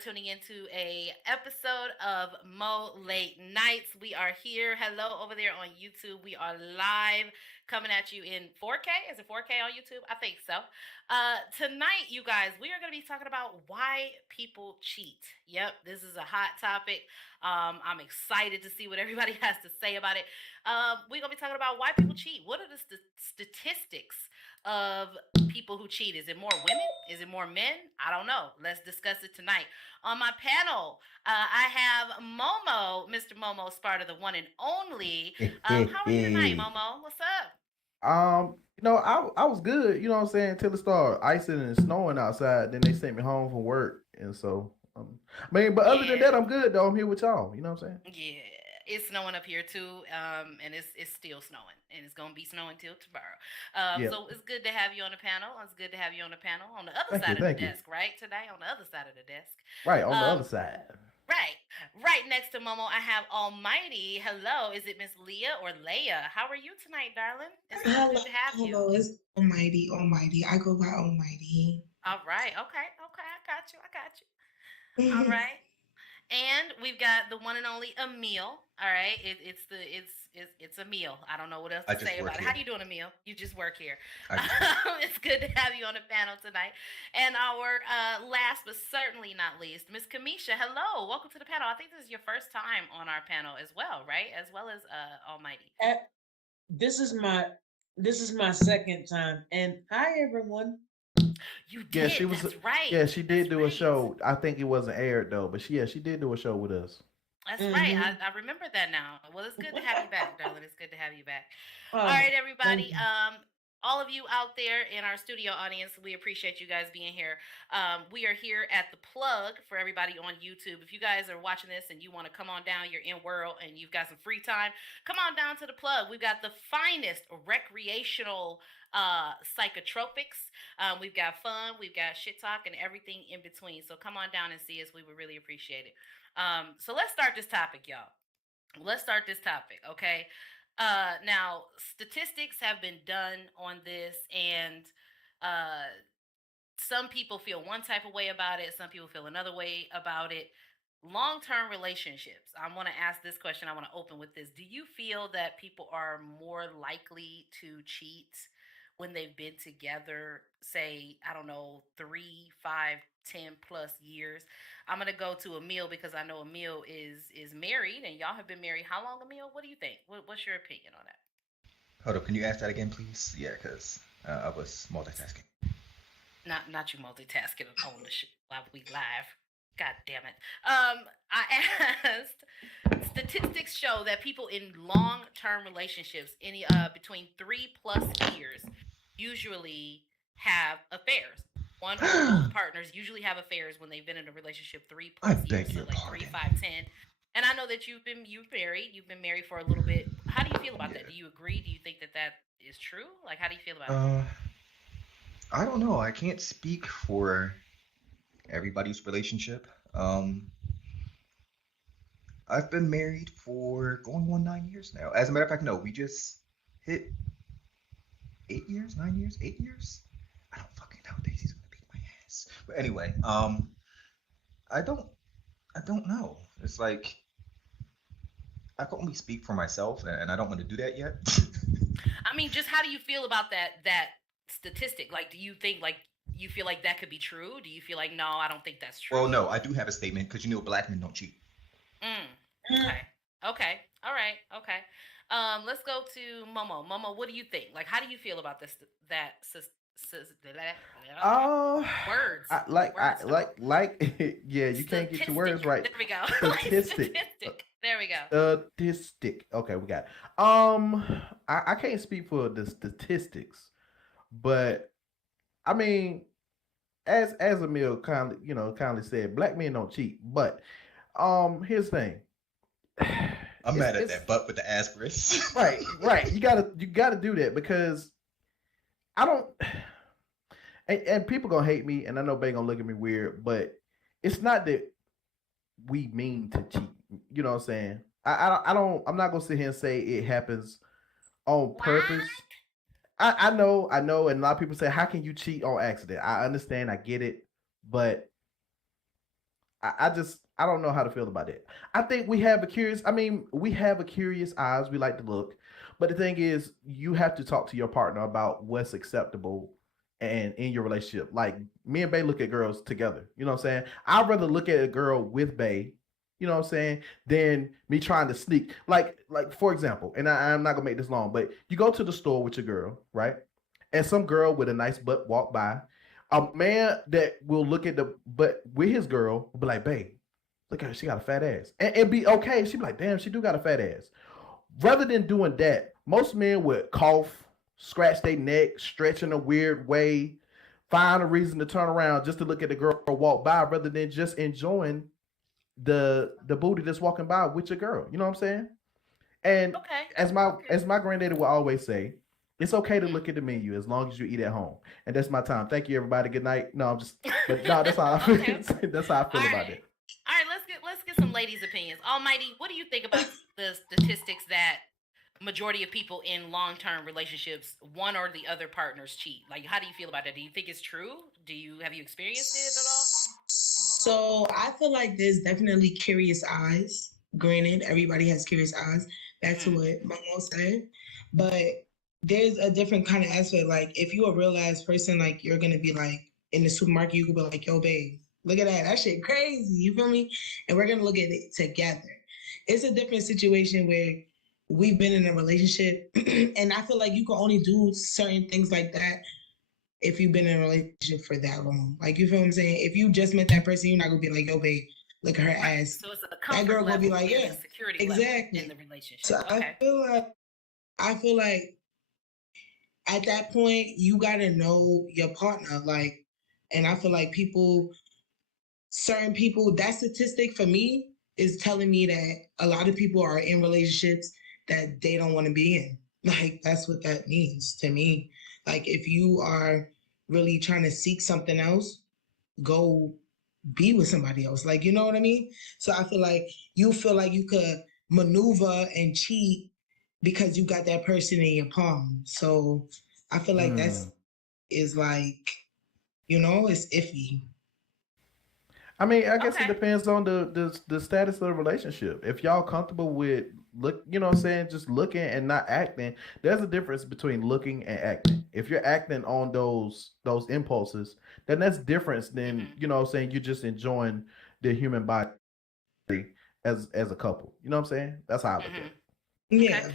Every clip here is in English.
tuning into a episode of Mo Late Nights. We are here. Hello over there on YouTube. We are live coming at you in 4K. Is it 4K on YouTube? I think so. Tonight, you guys, we are going to be talking about why people cheat. Yep, this is a hot topic. I'm excited to see what everybody has to say about it. We're going to be talking about why people cheat. What are the statistics of people who cheat? Is it more women? Is it more men? I don't know. Let's discuss it tonight. On my panel, I have Momo, Mr. Momo Sparta, the one and only. How are you tonight, Momo? What's up? I was good, you know what I'm saying, until it started icing and snowing outside. Then they sent me home from work. And so, but other than that, Yeah. I'm good, though. I'm here with y'all, you know what I'm saying? Yeah, it's snowing up here too, and it's still snowing, and it's gonna be snowing till tomorrow. Yeah. So it's good to have you on the panel. It's good to have you on the panel on the other Thank you. side of the Thank you. desk, right? Today on the other side of the desk. Right, on the other Um, side. right, right next to Momo, I have Almighty. Hello, is it Miss Leah or Leia? How are you tonight, darling? It's so Hello, good to have you. hello, it's Almighty, Almighty. I go by Almighty. All right, okay, okay, I got you, I got you. All right. And we've got the one and only Emil. All right, it's Emil. I don't know what else I to just say work about it. How here. do you doing, Emil? You just work here. I just It's good to have you on the panel tonight. And our last but certainly not least, Miss Kamisha. Hello, welcome to the panel. I think this is your first time on our panel as well, right? As well as Almighty. Uh, this is my second time, and hi everyone. You Yeah, she did. was. That's right. Yeah, she That's did do a right. show. I think it wasn't aired though, but she did do a show with us. That's right. Mm-hmm. I remember that now. Well, it's good to have you back, darling. It's good to have you back. All Oh, right, thank everybody. you. All of you out there in our studio audience, we appreciate you guys being here. We are here at the plug for everybody on YouTube. If you guys are watching this and you want to come on down, you're in world and you've got some free time, come on down to the plug. We've got the finest recreational psychotropics. We've got fun, we've got shit talk, and everything in between. So come on down and see us. We would really appreciate it. So let's start this topic, y'all. Let's start this topic, okay? Now, statistics have been done on this, and uh, some people feel one type of way about it, some people feel another way about it. Long term relationships. I want to ask this question. I want to open with this. Do you feel that people are more likely to cheat when they've been together, say, I don't know, 3, 5, 10 plus years? I'm gonna go to Emil because I know Emil is married and y'all have been married. How long, Emil? What do you think? What's your opinion on that? hold up. Can you ask that again, please? Yeah, because I was multitasking. Not you multitasking on the shit while we live. God damn it. I asked. Statistics show that people in long-term relationships, any between 3 plus years, usually have affairs. One or both partners usually have affairs when they've been in a relationship three I plus years, beg so your like three, pardon. 5, 10. And I know that you've been married for a little bit. How do you feel about Yeah. that? Do you agree? Do you think that that is true? Like, how do you feel about it? Uh, I don't know. I can't speak for everybody's relationship. I've been married for going on 9 years now. As a matter of fact, no, we just hit 8 years, 9 years, 8 years. I don't fucking know. Daisy's gonna beat my ass. But anyway, I don't, I don't know. It's like I can only speak for myself, and I don't want to do that yet. I mean, just how do you feel about that statistic? Like, do you think like you feel like that could be true? Do you feel like no, I don't think that's Well, true? no, I do have a statement because you know black men don't cheat. Mm. Okay. Okay. All right. Okay. Let's go to Momo. Momo, what do you think? Like, how do you feel about this? That Uh, words, I like word I stuff. yeah, you can't get your words Statistic. right. There we go. Statistic. Statistic. There we go. Statistic. Okay, we got. I can't speak for the statistics, but I mean, as Emil kindly kindly said, black men don't cheat. But here's the thing. I'm It's mad at it's that butt with the asterisk. right. You gotta do that because I don't. And people gonna hate me, and I know they gonna look at me weird, but it's not that we mean to cheat. You know what I'm saying? I'm not gonna sit here and say it happens on What? purpose. I know, and a lot of people say, "How can you cheat on accident?" I understand, I get it, but I don't know how to feel about it. I think we have a curious. I mean, we have a curious eyes. We like to look, but the thing is, you have to talk to your partner about what's acceptable and in your relationship. Like me and Bay look at girls together. You know what I'm saying? I'd rather look at a girl with Bay. You know what I'm saying? Than me trying to sneak. Like for example, and I'm not gonna make this long, but you go to the store with your girl, right? And some girl with a nice butt walk by. A man that will look at the butt with his girl will be like, babe, look at her, she got a fat ass. And be okay. She'd be like, damn, she do got a fat ass. Rather than doing that, most men would cough, scratch their neck, stretch in a weird way, find a reason to turn around just to look at the girl walk by rather than just enjoying the booty that's walking by with your girl. You know what I'm saying? And Okay. as my granddaddy would always say, it's okay to look at the menu as long as you eat at home. And that's my time. Thank you, everybody. Good night. No, I'm just, but no, that's how I feel. Okay. That's how I feel All about right. it. All right, let's get some ladies' opinions. Almighty, what do you think about the statistics that majority of people in long-term relationships, one or the other partners cheat? Like, how do you feel about that? Do you think it's true? Have you experienced it at all? So I feel like there's definitely curious eyes. Granted, everybody has curious eyes. Back to what Momo said. But there's a different kind of aspect. Like if you're a real ass person, like you're gonna be like in the supermarket, you could be like, yo, babe, look at that. That shit crazy. You feel me? And we're gonna look at it together. It's a different situation where we've been in a relationship and I feel like you can only do certain things like that if you've been in a relationship for that long. Like, you feel what I'm saying? If you just met that person, you're not gonna be like, yo, babe, look at her ass. So it's a That comfort girl gonna be level like, and yeah, a security exactly. level in the relationship. So Okay. I feel like at that point you gotta know your partner. Like, and I feel like certain people, that statistic for me is telling me that a lot of people are in relationships that they don't want to be in. Like, that's what that means to me. Like, if you are really trying to seek something else, go be with somebody else. Like, you know what I mean? So I feel like you could maneuver and cheat because you got that person in your palm. So I feel like is like, it's iffy. I mean, I guess it Okay. depends on the status of the relationship. If y'all comfortable with you know what I'm saying, just looking and not acting, there's a difference between looking and acting. If you're acting on those impulses, then that's different than, you know what I'm saying, you're just enjoying the human body as a couple. You know what I'm saying? That's how I look at it. Yeah. Okay.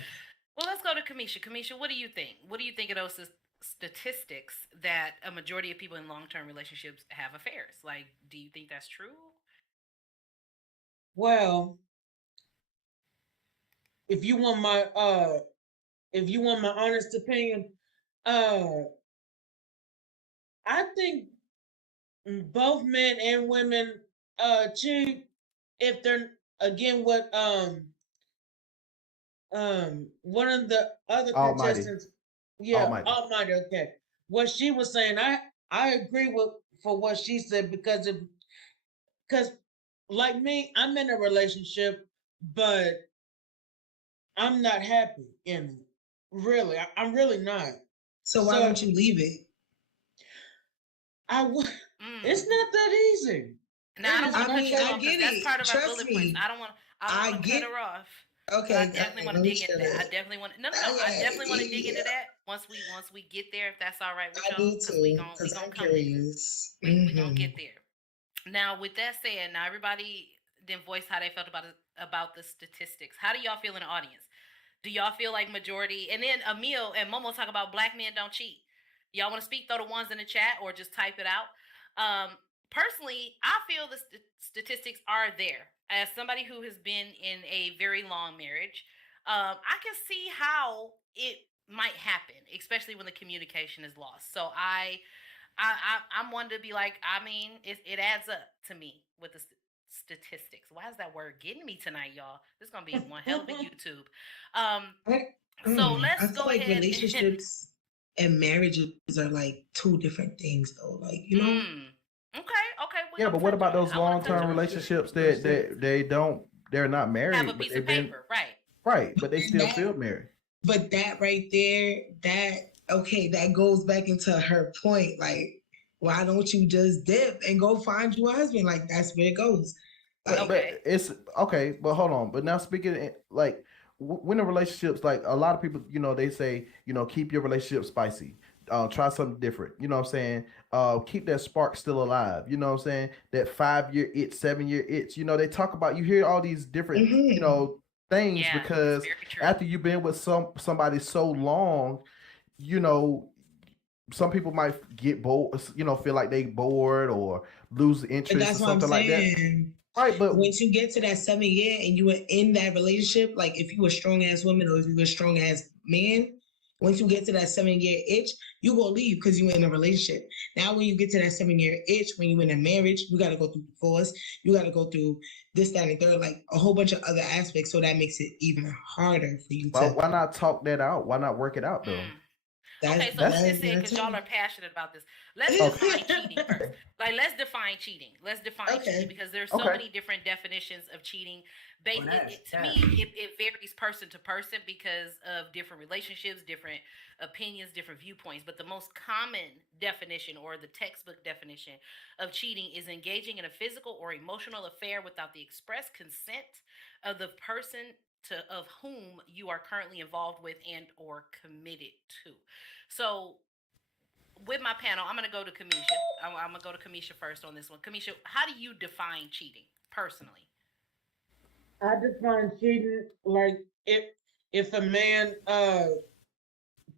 Well, let's go to Kamisha. Kamisha, what do you think? What do you think of those statistics that a majority of people in long-term relationships have affairs? Like, do you think that's true? Well, if you want my honest opinion, I think both men and women cheat if they're, again, what one of the other Almighty. contestants, yeah, Almighty. okay, what she was saying, I agree with for what she said, because like me, I'm in a relationship, but I'm not happy in it. Really, I'm really not. So why don't you leave it? It's not that easy. No, I don't want to cut you off. get That's it. part of our Trust bullet me. points. I don't want to cut her off. Okay. I definitely want to dig into that. I definitely want to. No. I definitely want to dig into that once we get there. If that's all right with y'all, because we gonna come curious. We gonna get there. Now, with that said, now everybody then voiced how they felt about the statistics. How do y'all feel in the audience? Do y'all feel like majority? And then Emil and Momo talk about black men don't cheat. Y'all want to speak? Throw the ones in the chat or just type it out. Personally, I feel the statistics are there. As somebody who has been in a very long marriage, I can see how it might happen, especially when the communication is lost. So I'm one to be like, I mean, it adds up to me with the statistics. Why is that word getting me tonight, y'all? This is gonna be one hell of a YouTube. So let's go ahead. Relationships and marriages are like two different things, though. Like, you know. Okay. Yeah, but what about those long-term relationships that they're not married, have a piece of paper, right? Right, but they still feel married. But that right there, that goes back into her point. Like, why don't you just dip and go find you a husband? Like that's where it goes. Like, Okay. But it's okay. But hold on. But now speaking like when the relationships, like a lot of people, they say, keep your relationship spicy. Try something different. You know what I'm saying? Keep that spark still alive. You know what I'm saying? That 5 year itch, 7 year itch. They talk about. You hear all these different, things Yeah, it's because very true. after you've been with somebody so long, you know, some people might get bored. Feel like they bored or lose but interest or that's what I'm something like that. saying. Right, but Once you get to that 7 year and you were in that relationship, like if you a strong ass woman or if you a strong ass man, once you get to that 7 year itch, you gonna leave because you in a relationship. Now, when you get to that 7 year itch, when you in a marriage, you gotta go through divorce, you gotta go through this, that, and third, like a whole bunch of other aspects. So that makes it even harder for you to. why not talk that out? Why not work it out though? Mm. That's Okay, so with That's this said, because y'all are passionate about this, let's define cheating first. Like, let's define cheating. Let's define Okay. cheating because there's so Okay. many different definitions of cheating. Well, that's To me, it varies person to person because of different relationships, different opinions, different viewpoints. But the most common definition or the textbook definition of cheating is engaging in a physical or emotional affair without the express consent of the person of whom you are currently involved with and or committed to. So with my panel, I'm gonna go to Kamisha. I'm gonna go to Kamisha first on this one. Kamisha, how do you define cheating personally? I define cheating like if a man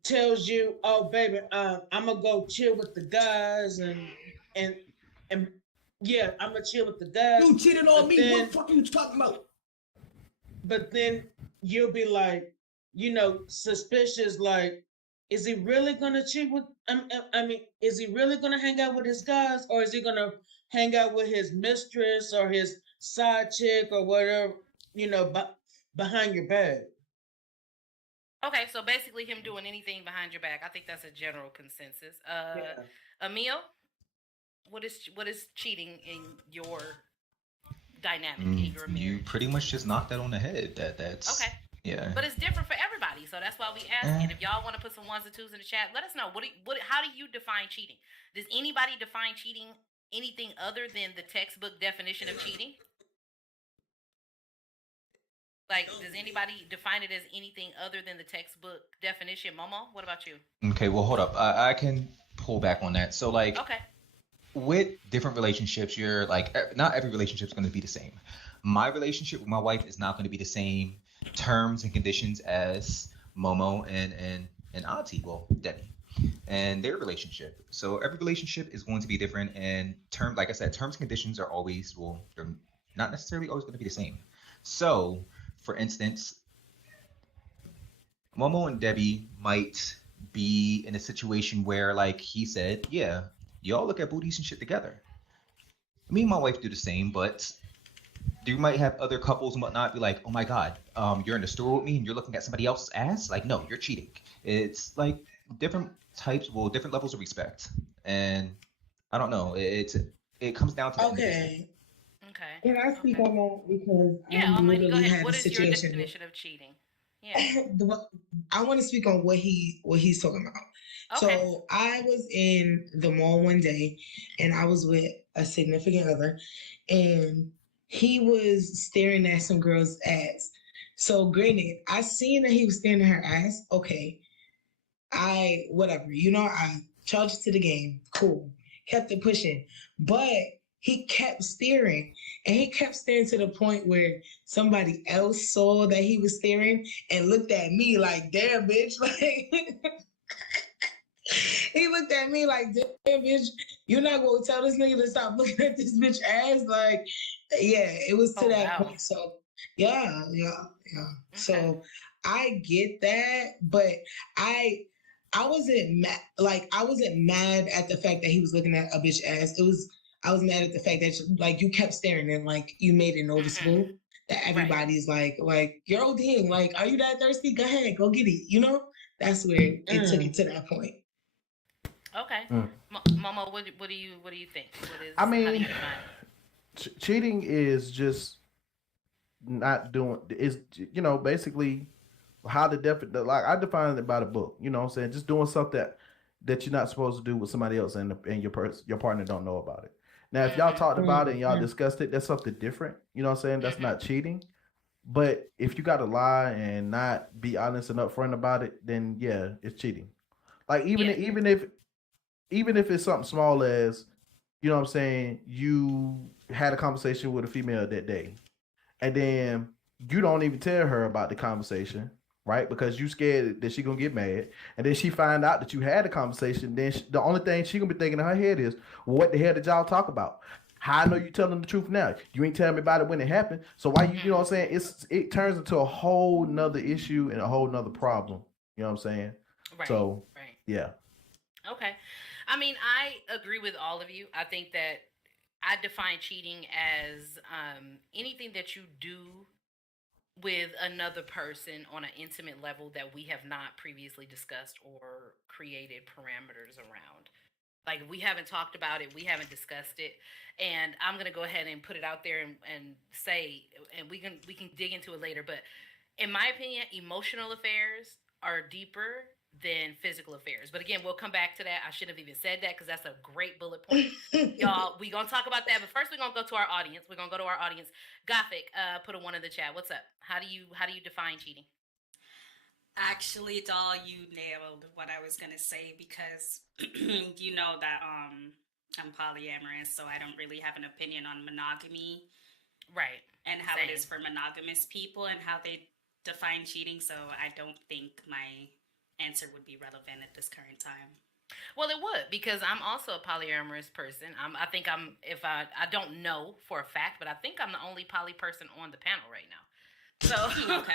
tells you, "Oh, baby, I'm gonna go chill with the guys," and and yeah, I'm gonna chill with the guys. You cheated on but me. then- What the fuck are you talking about? But then you'll be like, suspicious. Like, is he really gonna cheat with? I mean, is he really gonna hang out with his guys, or is he gonna hang out with his mistress or his side chick or whatever? Behind your back. Okay, so basically him doing anything behind your back. I think that's a general consensus. Yeah. Emil, what is cheating in your dynamic in your marriage? You pretty much just knocked that on the head. That's Okay. Yeah. But it's different for everybody, so that's why we ask. And if y'all want to put some ones and twos in the chat, let us know. How do you define cheating? Does anybody define cheating anything other than the textbook definition of cheating? Like, does anybody define it as anything other than the textbook definition? Momo, what about you? Okay, well, hold up. I can pull back on that. So, like, Okay. with different relationships, you're like, not every relationship is going to be the same. My relationship with my wife is not going to be the same terms and conditions as Momo and Auntie, well, Debbie, and their relationship. So every relationship is going to be different, and like I said, terms and conditions are always, well, they're not necessarily always going to be the same. So, for instance, Momo and Debbie might be in a situation where, like he said, yeah, y'all look at booties and shit together. Me and my wife do the same, but you might have other couples and whatnot be like, oh my God, you're in the store with me and you're looking at somebody else's ass? Like, no, you're cheating. It's like different different levels of respect. And I don't know, it comes down to the individual. Okay. Can I speak on that? Because Yeah, I Almighty, go literally ahead. had What a is your situation. definition of cheating? Yeah. I want to speak on what he's talking about. Okay. So I was in the mall one day, and I was with a significant other, and he was staring at some girl's ass. So granted, I seen that he was staring at her ass. Okay, whatever, I charged to the game. Cool, kept it pushing, but he kept staring. And he kept staring to the point where somebody else saw that he was staring and looked at me like, damn, bitch. Like, he looked at me like, damn, bitch, you're not going to tell this nigga to stop looking at this bitch ass? Like, yeah, it was to that point. So, yeah. Okay. So I get that, but I wasn't mad. Like, I wasn't mad at the fact that he was looking at a bitch ass. I was mad at the fact that like you kept staring and like you made it noticeable that everybody's like you're ODing. Like, are you that thirsty? Go ahead, go get it. That's where it took it to that point. Okay. Momo, what do you think? I how do you mean, define it? cheating is just not doing. Is basically how like I define it by the book. You know what I'm saying? Just doing something that you're not supposed to do with somebody else, and your partner don't know about it. Now, if y'all talked about it and y'all discussed it, that's something different. You know what I'm saying? That's not cheating. But if you got to lie and not be honest and upfront about it, then yeah, it's cheating. Like even if it's something small as, you know what I'm saying, you had a conversation with a female that day, and then you don't even tell her about the conversation, right? Because you scared that she gonna get mad, and then she find out that you had a conversation. Then the only thing she gonna be thinking in her head is, well, what the hell did y'all talk about? How I know you telling the truth now? You ain't telling me about it when it happened. So why you know what I'm saying? It turns into a whole nother issue and a whole nother problem. You know what I'm saying? Right. So Right. yeah. Okay. I mean, I agree with all of you. I think that I define cheating as anything that you do with another person on an intimate level that we have not previously discussed or created parameters around. Like, we haven't talked about it, we haven't discussed it, and I'm gonna go ahead and put it out there and say, and we can dig into it later. But in my opinion, emotional affairs are deeper than physical affairs. But again, we'll come back to that. I shouldn't have even said that because that's a great bullet point. Y'all, we gonna talk about that. But first, we're gonna go to our audience. We're gonna go to our audience. Gothic, put a 1 in the chat. What's up? How do you define cheating? Actually, doll, you nailed what I was gonna say because you know that I'm polyamorous, so I don't really have an opinion on monogamy, Right. and how Same. it is for monogamous people and how they define cheating. So I don't think my answer would be relevant at this current time. Well, it would, because I'm also a polyamorous person. I don't know for a fact, but I think I'm the only poly person on the panel right now. So Okay.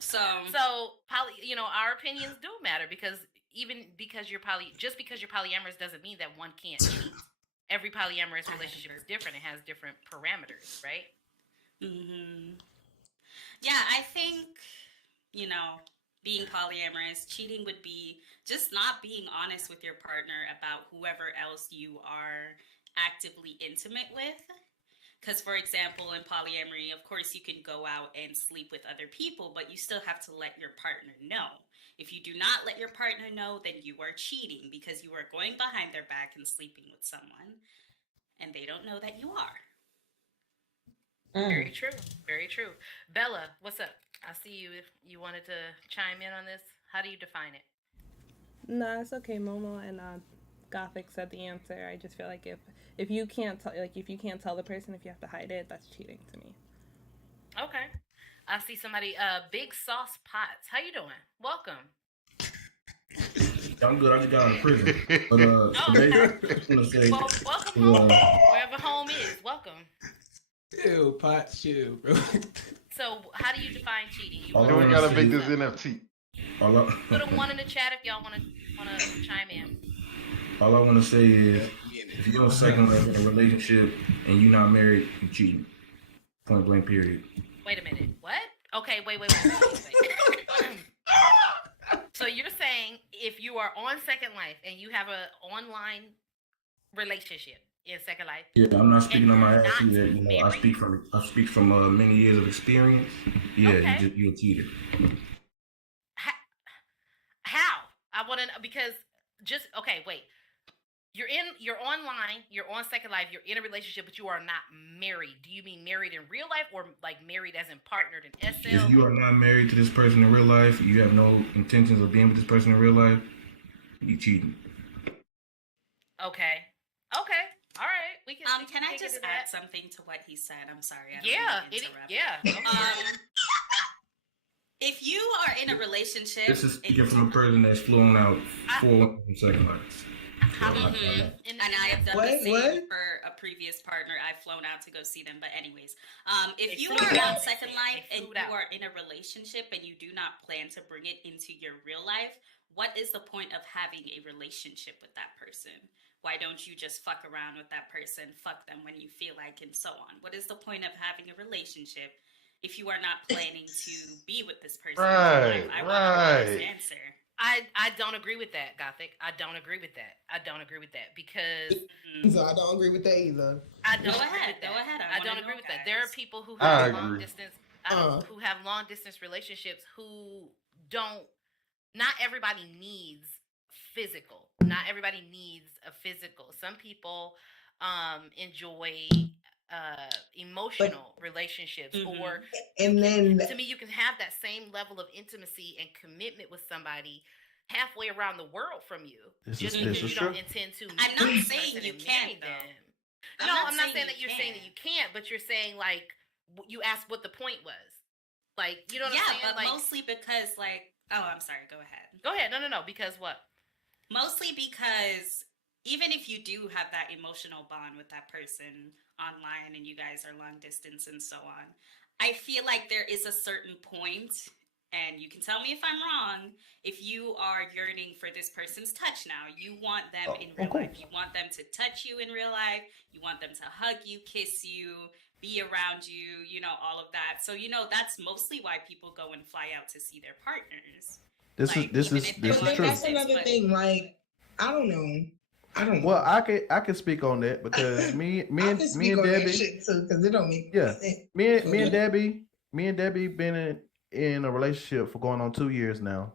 So our opinions do matter, because even because you're just because you're polyamorous doesn't mean that one can't cheat. Every polyamorous relationship is different. It has different parameters, right? Yeah, I think, being polyamorous, cheating would be just not being honest with your partner about whoever else you are actively intimate with. Because, for example, in polyamory, of course, you can go out and sleep with other people, but you still have to let your partner know. If you do not let your partner know, then you are cheating because you are going behind their back and sleeping with someone, and they don't know that you are. Very true. Very true. Bella, what's up? I see you wanted to chime in on this. How do you define it? No, it's okay. Momo and Gothic said the answer. I just feel like if you can't tell the person, if you have to hide it, that's cheating to me. Okay. I see somebody. Big Sauce Potts. How you doing? Welcome. I'm good. I just got out of prison. But today, I just want to say, welcome home. Wherever home is, welcome. Chill, Pot, chill, bro. So, how do you define cheating? All I Do we wanna gotta say- make this NFT? Put a 1 in the chat if y'all want to chime in. All I want to say is, if you're on second life in a relationship and you're not married, you're cheating. Point blank. Period. Wait a minute. What? Okay. Wait. So you're saying if you are on Second Life and you have an online relationship in Second Life, Yeah, I'm not speaking on my you're ass not either. I speak from many years of experience. Yeah, Okay. you're a cheater. how? I want to know, because wait. You're online, you're on Second Life, you're in a relationship, but you are not married. Do you mean married in real life, or like married as in partnered in SL? If you are not married to this person in real life, you have no intentions of being with this person in real life, you cheating. Okay. All right. We can. Can I just add something to what he said? I'm sorry. I don't mean to interrupt. Yeah. If you are in a relationship, This is speaking from a person that's flown out for Second Life. And I have done the same for a previous partner. I've flown out to go see them. But anyways, if you are on Second Life and you are in a relationship and you do not plan to bring it into your real life, what is the point of having a relationship with that person? Why don't you just fuck around with that person, fuck them when you feel like, and so on? What is the point of having a relationship if you are not planning to be with this person? Right. I want to know this answer. I don't agree with that, Gothic. I don't agree with that because So I don't agree with that either. I don't Go agree ahead. with that. Go ahead. I don't agree with that. There are people who I have long agree. distance who have long distance relationships who don't. Not everybody needs physical. Not everybody needs a physical. Some people enjoy emotional relationships, or and then to me, you can have that same level of intimacy and commitment with somebody halfway around the world from you, just because you don't intend to. I'm not saying you can't, though. No, I'm not saying that you're saying that you can't, but you're saying, like, you asked what the point was. Like, you know what I'm saying? Yeah, but like, mostly because, like, oh, I'm sorry, go ahead. Go ahead. No, because what? Mostly because even if you do have that emotional bond with that person online and you guys are long distance and so on, I feel like there is a certain point, and you can tell me if I'm wrong, if you are yearning for this person's touch now. You want them in real life. You want them to touch you in real life. You want them to hug you, kiss you, be around you, you know, all of that. So, you know, that's mostly why people go and fly out to see their partners. This is true. That's another thing. Like, I don't know. Well, I can speak on that because me and Debbie, because it don't make sense. Me and Debbie been in a relationship for going on 2 years now,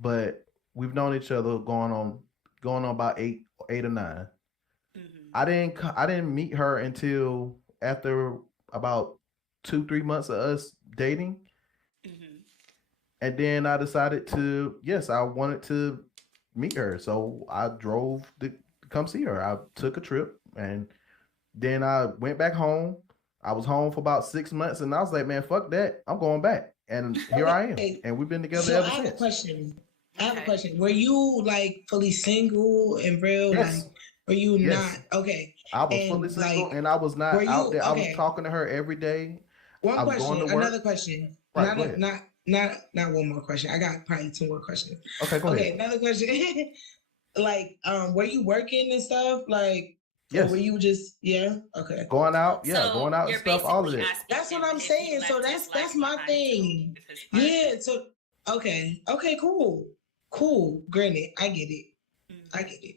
but we've known each other going on about eight or 9. Mm-hmm. I didn't meet her until after about 2-3 months of us dating. Mm-hmm. And then I decided I wanted to meet her. So I drove to come see her. I took a trip, and then I went back home. I was home for about 6 months, and I was like, man, fuck that. I'm going back. And here I am. And we've been together ever since. I have a question. Were you like fully single and real? Yes. Like, were you not? Okay. I was fully single, and I was not out there. Okay. I was talking to her every day. One question. Another question. Right, not one more question. I got probably 2 more questions. Okay, go ahead. Okay, another question. Like, were you working and stuff? Like, yes. Or were you just okay. Going out, going out and stuff, all of it. That's what I'm saying. So that's my thing. Yeah. So okay, cool. Granted, I get it. I get it.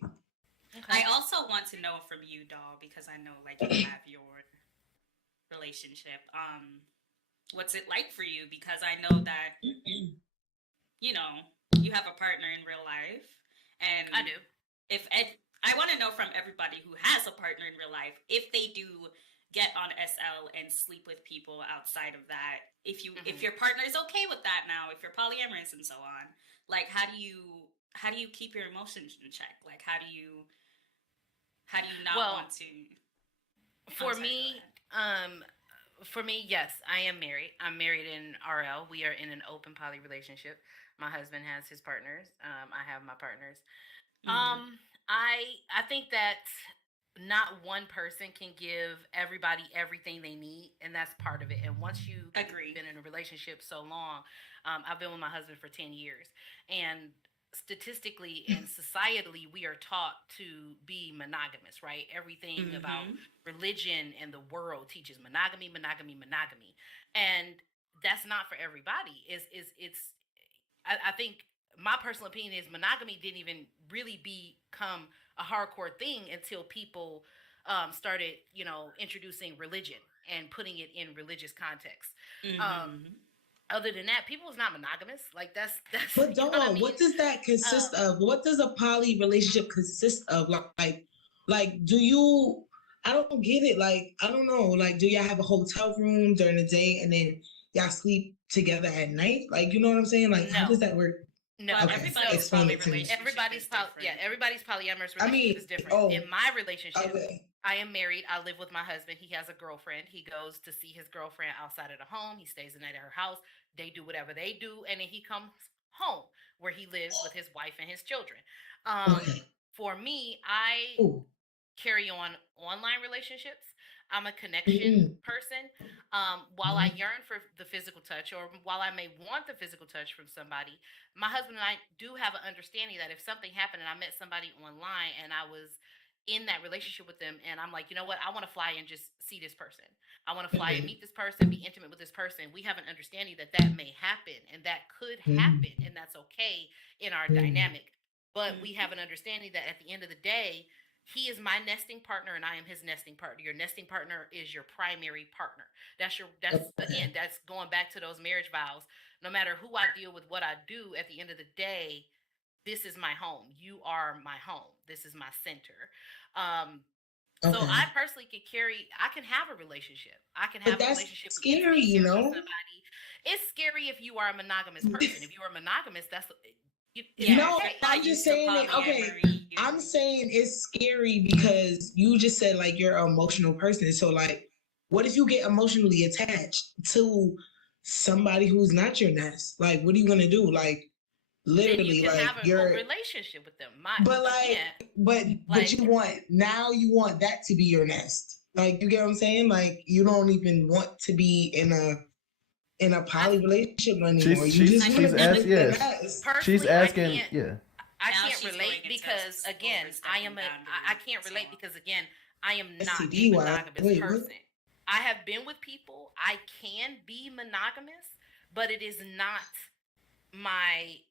I also want to know from you, doll, because I know like you have your relationship. What's it like for you? Because I know that you know you have a partner in real life, and I do. I want to know from everybody who has a partner in real life, if they do get on SL and sleep with people outside of that, if your partner is okay with that now, if you're polyamorous and so on, like how do you keep your emotions in check? Like how do you not want to? For me, yes, I am married. I'm married in RL. We are in an open poly relationship. My husband has his partners. I have my partners. Mm-hmm. I think that not one person can give everybody everything they need, and that's part of it. And once you've been in a relationship so long, I've been with my husband for 10 years, and statistically and societally, we are taught to be monogamous, right? Everything about religion and the world teaches monogamy, and that's not for everybody. I think my personal opinion is monogamy didn't even really become a hardcore thing until people started, introducing religion and putting it in religious context. Other than that, people is not monogamous. Like that's. But what does that consist of? What does a poly relationship consist of? Like, do you? I don't get it. Like, I don't know. Like, do y'all have a hotel room during the day and then y'all sleep together at night? Like, you know what I'm saying? Like, how does that work? No, okay. Everybody's polyamorous relationship is different. In my relationship, I am married. I live with my husband. He has a girlfriend. He goes to see his girlfriend outside of the home. He stays the night at her house. They do whatever they do, and then he comes home where he lives with his wife and his children. For me, I carry on online relationships. I'm a connection person. While I yearn for the physical touch, or while I may want the physical touch from somebody, my husband and I do have an understanding that if something happened and I met somebody online and I was in that relationship with them, and I'm like, you know what, I want to fly and just see this person. I want to fly and meet this person, be intimate with this person. We have an understanding that may happen, and that could happen, and that's okay in our dynamic. But we have an understanding that at the end of the day, he is my nesting partner and I am his nesting partner. Your nesting partner is your primary partner. That's going back to those marriage vows. No matter who I deal with, what I do, at the end of the day, this is my home. You are my home. This is my center. Okay. So I personally I can have a relationship. I can have But a that's relationship with scary, intimacy you with know? somebody. It's scary if you are a monogamous person. If you are monogamous, that's it's No, okay. I'm just saying it. Okay, I'm saying it's scary because you just said like you're an emotional person. So like, what if you get emotionally attached to somebody who's not your nest? Like, what are you gonna do? Like, Then literally, you can like have a you're. relationship with them. But like, Again, but like you want that to be your nest. Like, you get what I'm saying? Like, you don't even want to be in a poly relationship anymore. She's asking, yes. She's personally, asking, yeah. I Now can't she's relate going into because again, I am I can't boundaries, relate so. because again, I am not a STD, wow. monogamous Wait, what? person. I have been with people. I can be monogamous, but it is not my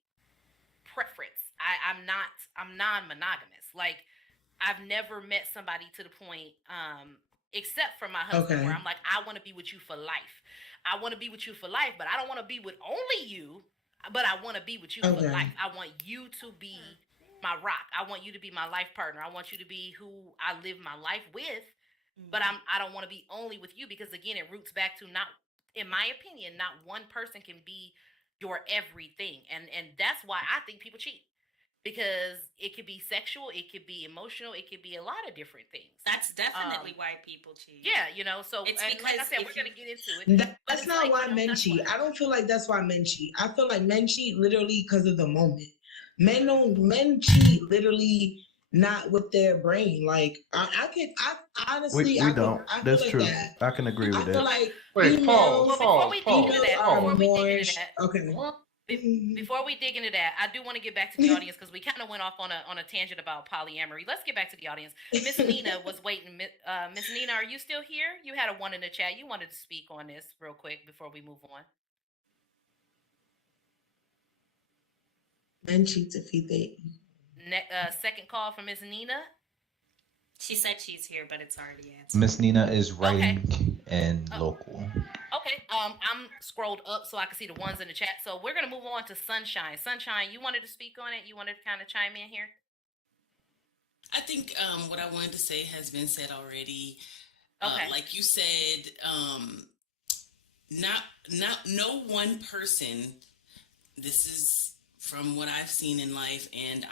preference. I'm non-monogamous. Like I've never met somebody to the point, except for my husband, Okay. where I'm like, I want to be with you for life. I want to be with you for life, but I don't want to be with only you. But I want to be with you for Okay. life. I want you to be my rock. I want you to be my life partner. I want you to be who I live my life with. But I don't want to be only with you because again, it roots back to not, in my opinion, not one person can be your everything, and that's why I think people cheat. Because it could be sexual, it could be emotional, it could be a lot of different things. That's definitely why people cheat. Yeah, you know. So It's and like I because said, if we're gonna get into it. But That's it's not like, why you know, men that's cheat. why. I don't feel like that's why men cheat. I feel like men cheat literally because of the moment. Men cheat literally not with their brain. Like I honestly, We don't. I feel That's like true. that. I can agree I with feel that. like Wait, females, Well, before we dig into that, are before we more dig into that, okay. before we dig into that, I do want to get back to the audience because we kind of went off on a tangent about polyamory. Let's get back to the audience. Miss Nina was waiting. Miss Nina, are you still here? You had a one in the chat. You wanted to speak on this real quick before we move on. Men cheat to feed their Second call from Miss Nina. She said she's here, but it's already answered. Miss Nina is writing and Oh. local. Okay. I'm scrolled up so I can see the ones in the chat. So we're gonna move on to Sunshine. Sunshine, you wanted to speak on it. You wanted to kind of chime in here. I think what I wanted to say has been said already. Okay. Like you said, no one person. This is from what I've seen in life, and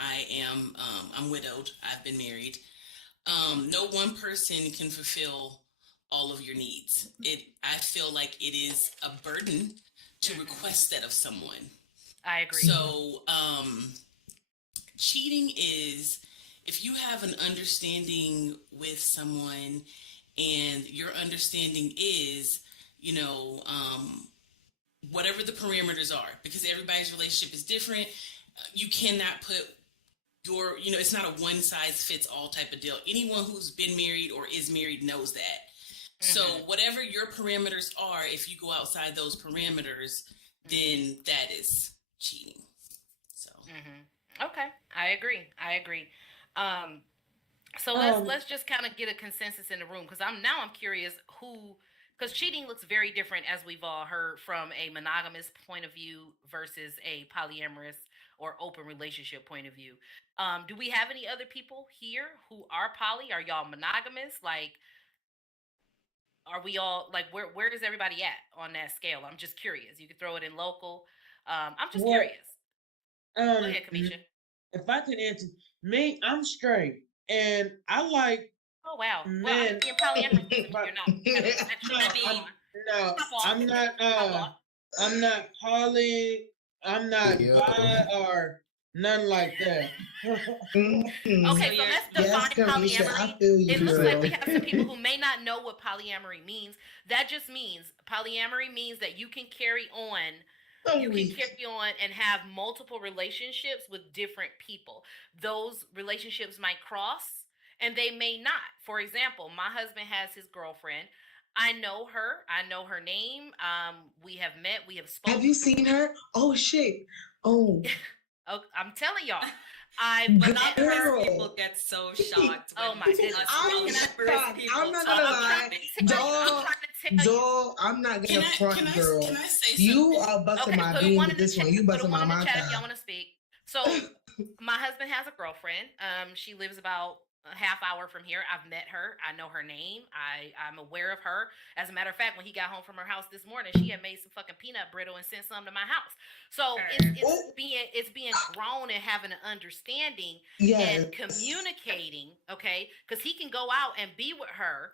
I'm widowed. I've been married. No one person can fulfill all of your needs. I feel like it is a burden to request that of someone. I agree. So, cheating is if you have an understanding with someone and your understanding is, whatever the parameters are, because everybody's relationship is different. You cannot put it's not a one size fits all type of deal. Anyone who's been married or is married knows that. Mm-hmm. So whatever your parameters are, if you go outside those parameters, then that is cheating. So. Mm-hmm. Okay. I agree. So let's just kind of get a consensus in the room because I'm curious because cheating looks very different, as we've all heard, from a monogamous point of view versus a polyamorous or open relationship point of view. Do we have any other people here who are poly? Are y'all monogamous? Like, are we all like where is everybody at on that scale? I'm just curious. You could throw it in local. I'm just curious. Go ahead, Kamisha. If I can answer me, I'm straight, and I like. Oh wow! Men. Well, I'm being polyamorous. You're not. No, I'm not. I'm not poly. I'm not bi or none like that. Okay, so let's define polyamory. It looks like we have some people who may not know what polyamory means. That just means polyamory means that you can carry on. You can carry on and have multiple relationships with different people. Those relationships might cross and they may not. For example, my husband has his girlfriend. I know her. I know her name. We have met. We have spoken. Have you seen her? Oh shit! Oh. I'm telling y'all. People get so shocked. Oh my goodness! I'm not gonna lie, doll. I'm not gonna front, girl. Can I say you are busting my beans with this one. You busting my mouth. If y'all want to speak. So My husband has a girlfriend. She lives about a half hour from here. I've met her. I know her name. I'm aware of her. As a matter of fact, when he got home from her house this morning, she had made some fucking peanut brittle and sent some to my house. So it's being grown and having an understanding and communicating, okay? Because he can go out and be with her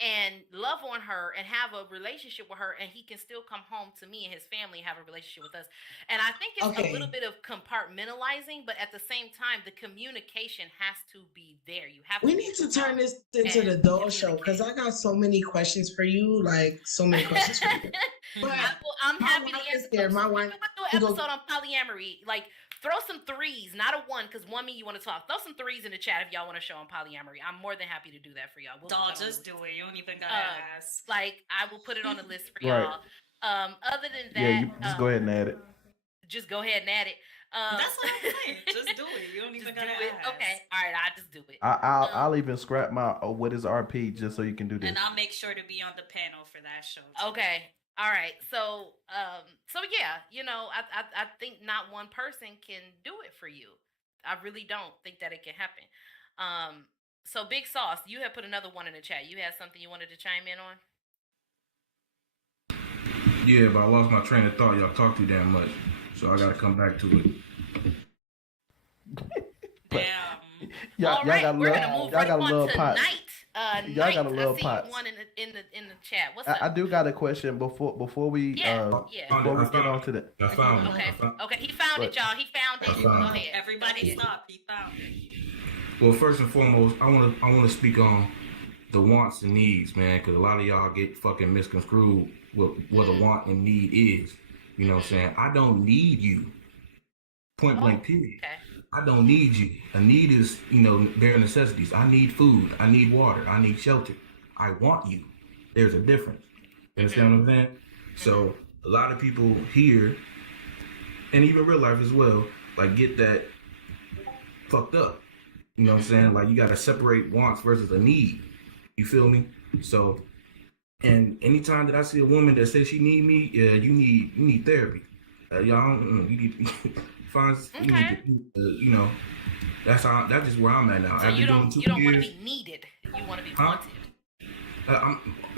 and love on her and have a relationship with her, and he can still come home to me and his family and have a relationship with us. And I think it's a little bit of compartmentalizing, but at the same time, the communication has to be there. You have. We need to turn this into the doll show because I got so many questions for you, like so many questions for you. But I'm happy to answer. There. My wife. We do an episode on polyamory, like. Throw some threes, not a one, because one mean you want to talk. Throw some threes in the chat if y'all want to show on polyamory. I'm more than happy to do that for y'all. Doll, just do it. You don't even gotta ask. Like, I will put it on the list for y'all. Other than that, yeah, you just go ahead and add it. Just go ahead and add it. That's what I'm saying. Just do it. You don't even gotta ask. Okay, all right, I'll just do it. I'll even scrap my what is RP just so you can do this. And I'll make sure to be on the panel for that show too. Okay. All right, so yeah, you know, I think not one person can do it for you. I really don't think that it can happen. So Big Sauce, you have put another one in the chat. You had something you wanted to chime in on? Yeah, but I lost my train of thought. Y'all talk too damn much, so I gotta come back to it. All right, we're gonna move right on to Pot. Night. Y'all gotta love I see Pots. one in the chat. What's up? I do got a question before we before we get on to that. I found it. Okay, he found it, y'all. He found it. Go ahead. Everybody stop. He found it. Well, first and foremost, I want to speak on the wants and needs, man, because a lot of y'all get fucking misconstrued with what a want and need is. You know what I'm saying? I don't need you. Point blank, period. Okay. I don't need you. A need is, you know, bare necessities. I need food. I need water. I need shelter. I want you. There's a difference. You understand what I'm saying? So a lot of people here, and even real life as well, like get that fucked up. You know what I'm saying? Like you gotta separate wants versus a need. You feel me? So, and anytime that I see a woman that says she need me, yeah, you need therapy. Y'all, you need find, you know, that's just where I'm at now. So you don't want to be needed. You want to be wanted.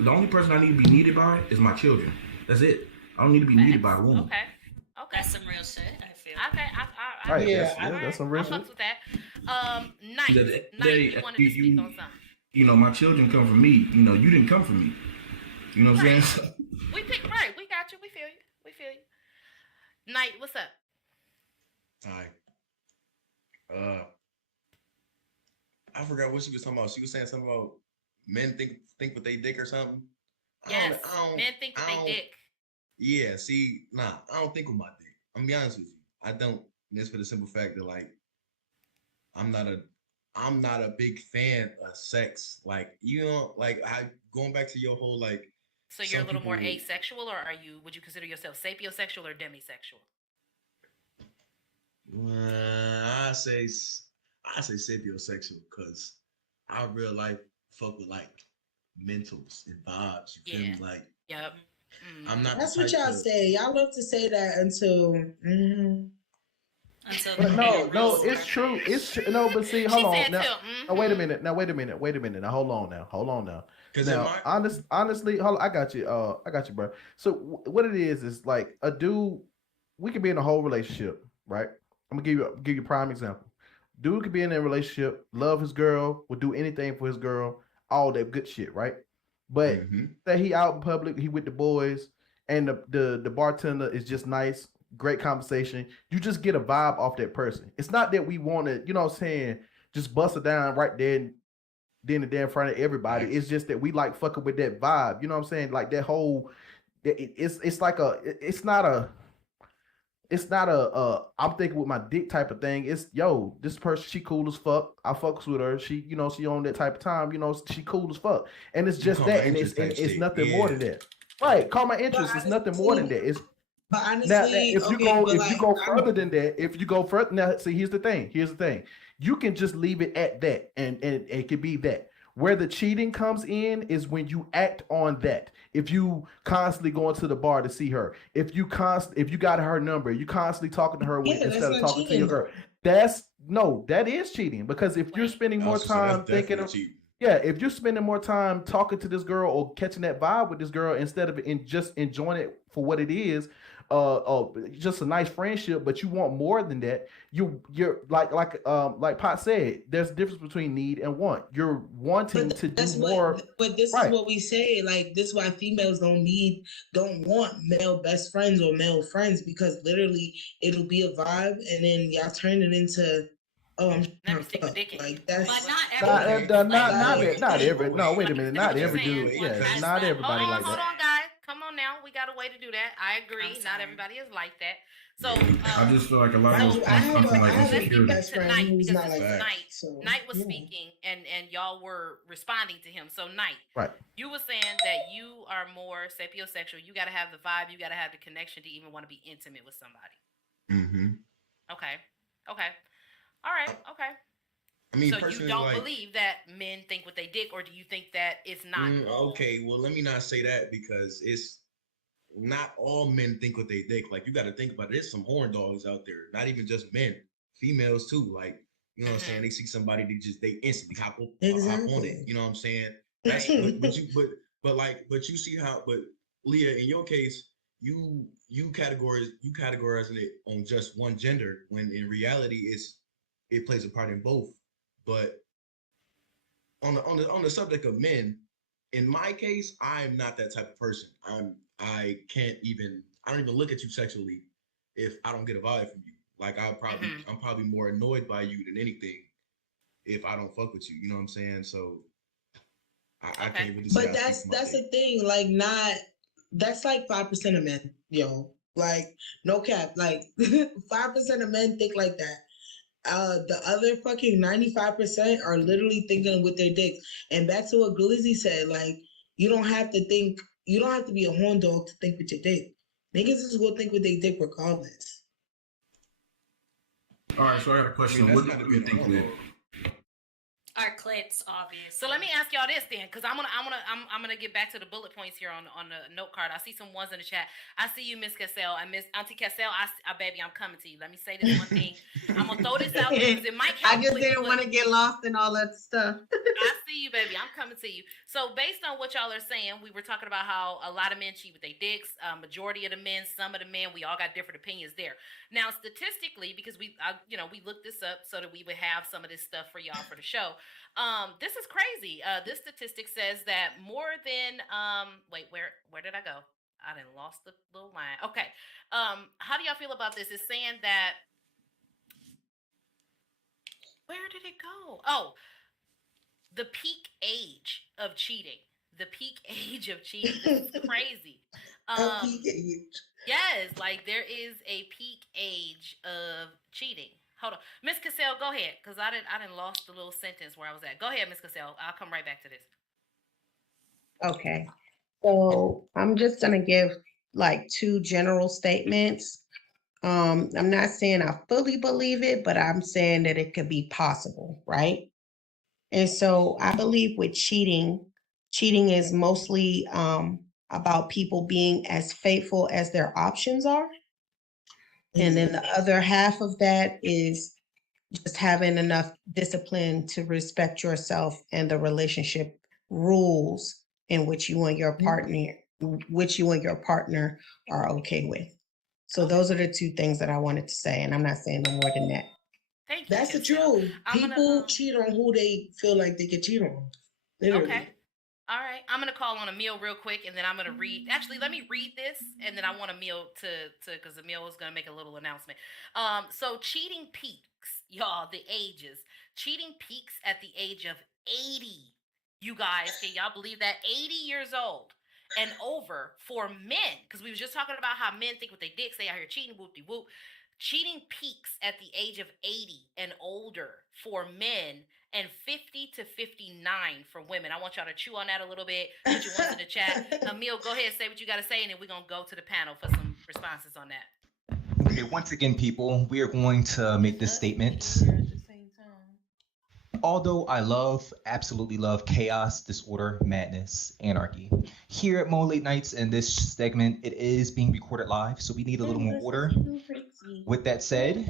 The only person I need to be needed by is my children. That's it. I don't need to be needed by a woman. Okay. That's some real shit. I feel. Okay. That's some real shit. I'll fuck with that. Night. You wanted to speak on something. You know, my children come from me. You know, you didn't come from me. You know what I'm saying? We right. We got you. We feel you. Night. What's up? Hi. I forgot what she was talking about. She was saying something about men think with they dick or something. Yes, men think with they dick. Yeah, see, I don't think with my dick. I'm gonna be honest with you. I don't. Just for the simple fact that like I'm not a big fan of sex. Like, you know, like going back to your whole like. So you're a little more asexual, or would you consider yourself sapiosexual or demisexual? I say sapiosexual because I real life fuck with like mentals and vibes. You feel me? Like, yep. I'm not. That's what y'all say. Y'all love to say that until. But no, it's true. It's true. No, but see, hold on now. Oh, wait a minute. Now, Now, hold on now. Now, honestly, hold on. I got you, bro. So what it is like a dude. We could be in a whole relationship, right? I'm gonna give you a prime example. Dude could be in a relationship, love his girl, would do anything for his girl, all that good shit, right? But that he out in public, he with the boys, and the bartender is just nice, great conversation. You just get a vibe off that person. It's not that we want to, you know what I'm saying, just bust it down right there and in front of everybody. It's just that we like fucking with that vibe. You know what I'm saying? Like that whole, it's not a I'm thinking with my dick type of thing. It's this person, she cool as fuck. I fucks with her. She, you know, she on that type of time, you know, she cool as fuck. And it's just that, and it's nothing more than that. Right. Call my interest. It's nothing more than that. It's but honestly, now, if you go further than that, now see, here's the thing. You can just leave it at that, and it could be that. Where the cheating comes in is when you act on that. If you constantly going to the bar to see her, if you got her number, you constantly talking to her instead of talking to your girl. that is cheating, because if you're Wait. spending more time thinking of, cheating. yeah, if you're spending more time talking to this girl or catching that vibe with this girl instead of just enjoying it for what it is, just a nice friendship, but you want more than that, you're like Pot said, there's a difference between need and want. You're wanting to do more. But this is what we say. Like, this is why females don't want male best friends or male friends, because literally it'll be a vibe, and then y'all turn it into, oh, I'm trying to fuck. Like, that's but not every. No, wait a minute. Not every dude. Yeah, not everybody like Hold that. on, guys. Come on now. We got a way to do that. I agree. Not everybody is like that. So I just feel like a lot of those something like insecurity. Night, because not like Night, so, Night was speaking, and y'all were responding to him. So Night, right? You were saying that you are more sapiosexual. You got to have the vibe. You got to have the connection to even want to be intimate with somebody. Mm-hmm. Okay. All right. Okay. I mean, so you don't believe that men think what they dick, or do you think that it's not? Okay, well, let me not say that, because it's not all men think what they dick. Like, you got to think about it. There's some horn dogs out there, not even just men, females too. Like, you know what I'm saying? They see somebody, they instantly hop on it. You know what I'm saying? But you see how, but Leah, in your case, you categorizing it on just one gender, when in reality it plays a part in both. But on the subject of men, in my case, I'm not that type of person. I don't even look at you sexually if I don't get a vibe from you. Like, I'm probably more annoyed by you than anything if I don't fuck with you. You know what I'm saying? So I can't really say. But that's the thing. Like, that's like 5% of men, yo. Like, no cap. Like 5% of men think like that. The other fucking 95% are literally thinking with their dicks. And back to what Glizzy said, like, you don't have to be a horn dog to think with your dick. Niggas is gonna think with their dick regardless. All right, so I got a question. What do you think, Leah? Our clits, obvious. So let me ask y'all this then, because I'm gonna get back to the bullet points here on the note card. I see some ones in the chat. I see you, Miss Cassell. I miss Auntie Cassell. Baby, I'm coming to you. Let me say this one thing. I'm gonna throw this out there because it might help. I just didn't want to get lost in all that stuff. I see you, baby. I'm coming to you. So based on what y'all are saying, we were talking about how a lot of men cheat with their dicks. Majority of the men, some of the men, we all got different opinions there. Now, statistically, because we looked this up so that we would have some of this stuff for y'all for the show. This is crazy. This statistic says that more than where did I go? I done lost the little line. Okay. How do y'all feel about this? It's saying that, where did it go? Oh, the peak age of cheating. The peak age of cheating. This is crazy. Peak age. Yes, like there is a peak age of cheating. Hold on. Miss Cassell, go ahead, because I didn't lost the little sentence where I was at. Go ahead, Miss Cassell. I'll come right back to this. Okay. So I'm just going to give like two general statements. I'm not saying I fully believe it, but I'm saying that it could be possible, right? And so I believe with cheating is mostly about people being as faithful as their options are. And then the other half of that is just having enough discipline to respect yourself and the relationship rules in which you and your partner are okay with. So those are the two things that I wanted to say, and I'm not saying no more than that. Thank you. That's the truth. People cheat on who they feel like they can cheat on. Literally. Okay. All right. I'm going to call on Emil real quick, and then I'm going to read. Actually, let me read this, and then I want Emil to because Emil is going to make a little announcement. So cheating peaks, y'all, the ages. Cheating peaks at the age of 80. You guys, can y'all believe that? 80 years old and over for men, because we were just talking about how men think with their dicks, they out here cheating, whoop-de-whoop. Cheating peaks at the age of 80 and older for men, and 50 to 59 for women. I want y'all to chew on that a little bit. Put your ones in the chat. Emil, go ahead, say what you got to say, and then we're going to go to the panel for some responses on that. Okay, once again, people, we are going to make this statement. Although I absolutely love chaos, disorder, madness, anarchy. Here at Mo Late Nights, in this segment, it is being recorded live, so we need a little more order. With that said,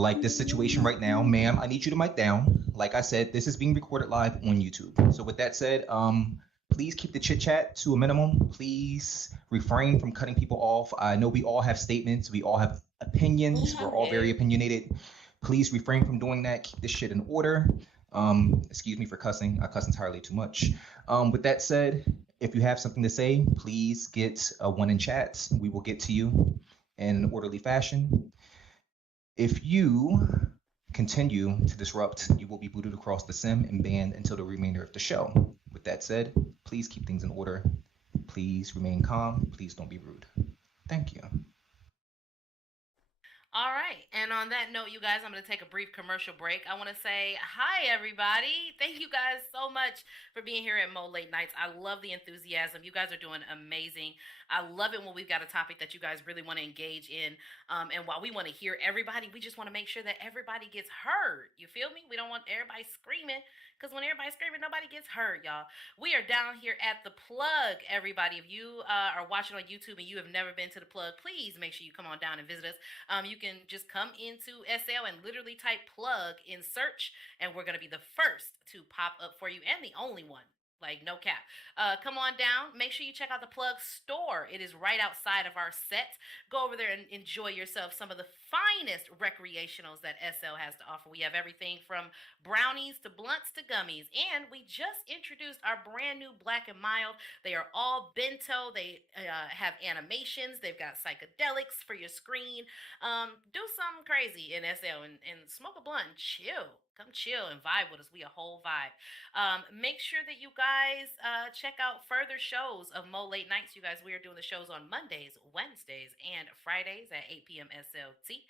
like this situation right now, ma'am, I need you to mic down. Like I said, this is being recorded live on YouTube. So with that said, please keep the chit chat to a minimum. Please refrain from cutting people off. I know we all have statements. We all have opinions. We're all very opinionated. Please refrain from doing that. Keep this shit in order. Excuse me for cussing. I cuss entirely too much. With that said, if you have something to say, please get a one in chat. We will get to you in an orderly fashion. If you continue to disrupt, you will be booted across the sim and banned until the remainder of the show. With that said, please keep things in order. Please remain calm. Please don't be rude. Thank you. All right. And on that note, you guys, I'm going to take a brief commercial break. I want to say hi, everybody. Thank you guys so much for being here at Mo Late Nights. I love the enthusiasm. You guys are doing amazing. I love it when we've got a topic that you guys really want to engage in. And while we want to hear everybody, we just want to make sure that everybody gets heard. You feel me? We don't want everybody screaming, because when everybody's screaming, nobody gets heard, y'all. We are down here at the Plug, everybody. If you are watching on YouTube and you have never been to the Plug, please make sure you come on down and visit us. You can just come into SL and literally type Plug in search, and we're going to be the first to pop up for you, and the only one. Like, no cap. Come on down. Make sure you check out the Plug store. It is right outside of our set. Go over there and enjoy yourself some of the finest recreationals that SL has to offer. We have everything from brownies to blunts to gummies. And we just introduced our brand new Black and Mild. They are all bento. They have animations. They've got psychedelics for your screen. Do something crazy in SL and smoke a blunt and chill. Come chill and vibe with us. We a whole vibe. Make sure that you guys check out further shows of Mo Late Nights. You guys, we are doing the shows on Mondays, Wednesdays, and Fridays at 8 p.m. SLT.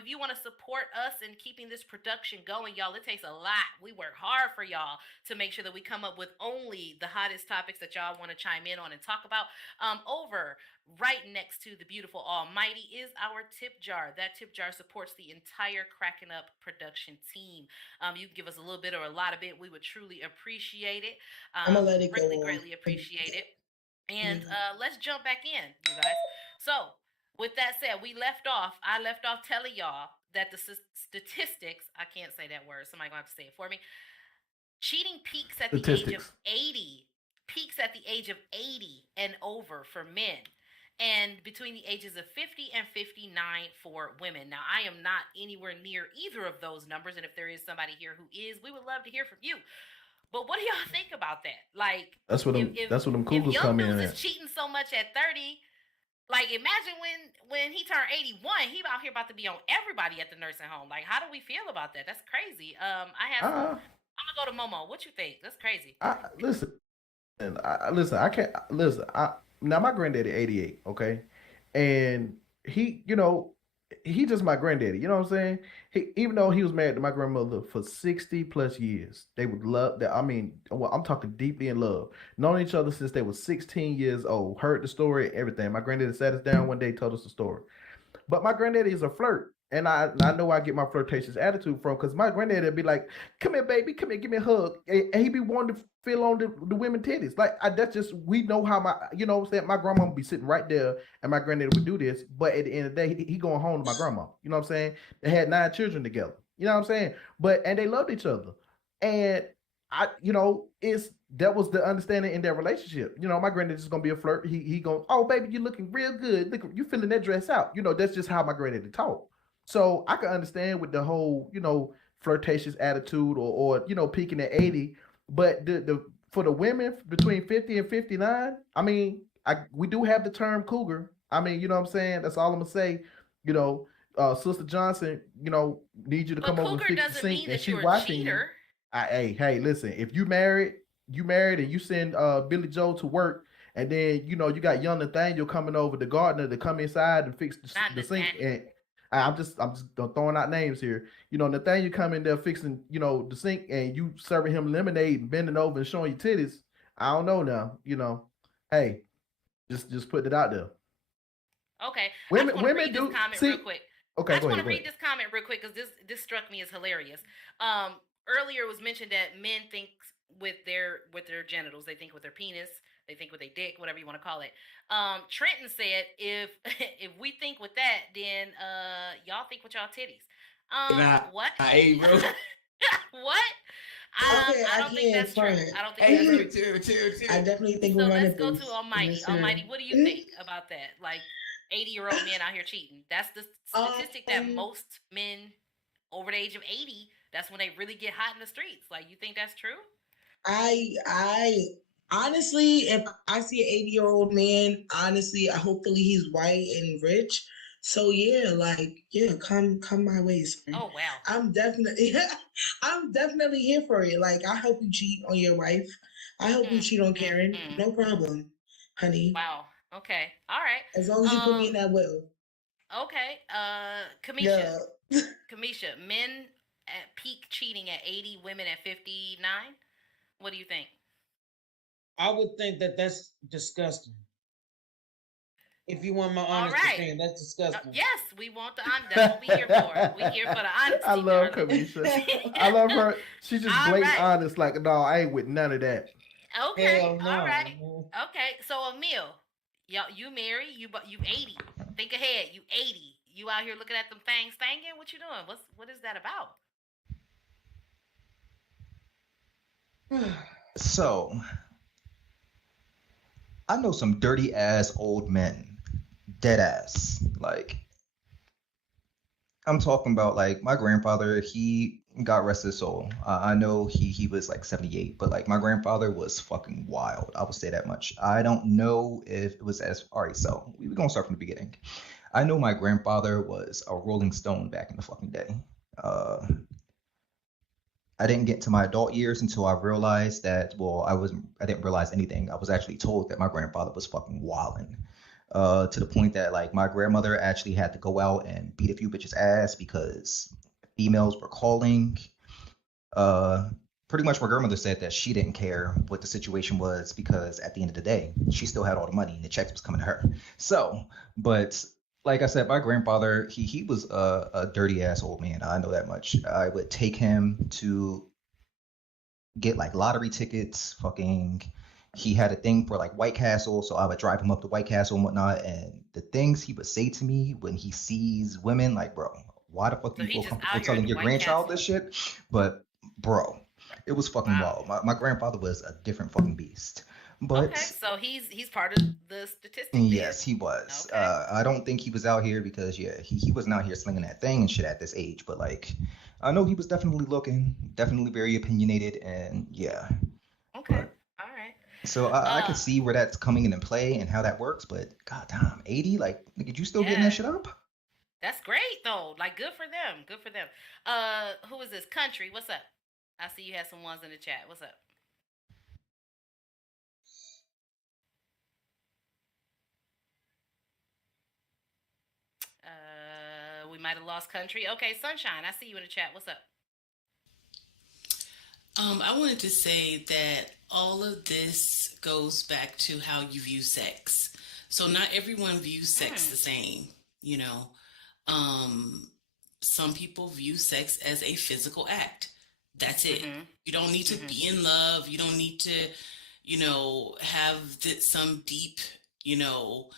If you want to support us in keeping this production going, y'all, it takes a lot. We work hard for y'all to make sure that we come up with only the hottest topics that y'all want to chime in on and talk about. Over right next to the beautiful Almighty is our tip jar. That tip jar supports the entire Cracking Up production team. You can give us a little bit or a lot of it. We would truly appreciate it. I'm gonna let it greatly, go. Greatly appreciate it. And let's jump back in, you guys. So, with that said, I left off telling y'all that the statistics, I can't say that word. Somebody gonna have to say it for me. Cheating peaks at the age of 80. Peaks at the age of 80 and over for men, and between the ages of 50 and 59 for women. Now, I am not anywhere near either of those numbers, and if there is somebody here who is, we would love to hear from you. But what do y'all think about that? Like, that's what them cougars come in at. If young dudes is cheating so much at 30, like, imagine when he turned 81, he out here about to be on everybody at the nursing home. Like, how do we feel about that? That's crazy. I'm gonna go to Momo. What you think? That's crazy. I can't listen. Now my granddaddy 88, okay, and he, he just my granddaddy. You know what I'm saying? Even though he was married to my grandmother for 60 plus years, they would love that. I mean, I'm talking deeply in love. Known each other since they were 16 years old. Heard the story, everything. My granddaddy sat us down one day, told us the story. But my granddaddy is a flirt. And I know I get my flirtatious attitude from, because my granddaddy would be like, "Come here, baby, come here, give me a hug," and he be wanting to feel on the women titties. Like, that's just, we know how my, what I'm saying, my grandma would be sitting right there, and my granddaddy would do this. But at the end of the day, he going home to my grandma. You know what I'm saying? They had 9 children together. You know what I'm saying? And they loved each other. And that was the understanding in their relationship. My granddaddy's gonna be a flirt. He going, "Oh, baby, you looking real good. Look, you filling that dress out." That's just how my granddaddy talked. So I can understand with the whole, flirtatious attitude or peaking at 80. But the for the women between 50 and 59, I mean, we do have the term cougar. I mean, you know what I'm saying? That's all I'm gonna say. Sister Johnson, need you to come over and fix the sink, and she watching you. Hey, listen, if you married and you send Billy Joe to work, and then you got young Nathaniel coming over, the gardener, to come inside and fix the sink. And I'm just throwing out names here. Nathaniel coming there fixing, the sink, and you serving him lemonade and bending over and showing your titties. I don't know now. Hey, just putting it out there. Okay. Women read do this comment see. Real quick. Okay, I just want to read this comment real quick, because this struck me as hilarious. Earlier it was mentioned that men think with their genitals, they think with their penis, they think with their dick, whatever you want to call it. Trenton said, if we think with that, then y'all think with y'all titties. Nah, What? hey, bro. What? Okay, I I don't think can't that's true. front. I don't think Hey, that's chill, true. chill, chill, I chill. definitely think So we're running let's go to boost. Almighty. Yes, sir. Almighty, what do you think about that? Like 80-year-old men out here cheating. That's the statistic that Um, most men over the age of 80, that's when they really get hot in the streets. Like, you think that's true? I honestly, if I see an 80-year-old man, honestly, hopefully he's white and rich. So yeah, like yeah, come my way, sir. Oh, wow. I'm definitely I'm definitely here for it. Like I help you cheat on your wife. I help you cheat on Karen. No problem, honey. Wow. Okay. All right. As long as you put me in that will. Okay. Kamisha. Yeah. Kamisha, men at peak cheating at 80, women at 59. What do you think? I would think that that's disgusting. If you want my All honest right. opinion, that's disgusting. Yes, we want the honesty. That's what we here for. We here for the honesty. I love darling. Kamisha. I love her. She's just All blatant right. honest. Like, no, I ain't with none of that. Okay. Hell no. All right. Okay. So Emil, you married, you 80. Think ahead. You 80. You out here looking at them things thinking? What you doing? What is that about? So, I know some dirty ass old men, dead ass. Like, I'm talking about like my grandfather. He got rest his soul. I know he was like 78, but like my grandfather was fucking wild. I will say that much. I don't know if it was as all right. So we're gonna start from the beginning. I know my grandfather was a Rolling Stone back in the fucking day. I didn't get to my adult years until I realized that, well, I didn't realize anything. I was actually told that my grandfather was fucking wildin'. To the point that like my grandmother actually had to go out and beat a few bitches' ass because females were calling. Pretty much my grandmother said that she didn't care what the situation was because at the end of the day, she still had all the money and the checks was coming to her. So, but like I said, my grandfather, he was a dirty ass old man. I know that much. I would take him to get like lottery tickets. Fucking, he had a thing for like White Castle, so I would drive him up to White Castle and whatnot. And the things he would say to me when he sees women, like, bro, why the fuck do So you he feel just comfortable out here telling at your White grandchild Castle. this shit? But bro, it was fucking Wow. wild. My grandfather was a different fucking beast. But Okay, so he's part of the statistic. Then. yes, he was. Okay. I don't think he was out here because yeah, he wasn't out here slinging that thing and shit at this age. But like, I know he was definitely looking, definitely very opinionated, and yeah. Okay. But All right. so I could see where that's coming into play and how that works. But goddamn, 80, like, nigga, you still getting Yeah. that shit up? That's great though. Like, good for them. Good for them. Who is this? Country. What's up? I see you have some ones in the chat. What's up? We might have lost Country. Okay, Sunshine. I see you in the chat. What's up? I wanted to say that all of this goes back to how you view sex. So not everyone views sex the same, you know. Some people view sex as a physical act. That's it. You don't need to be in love. You don't need to, you know, have some deep, you know,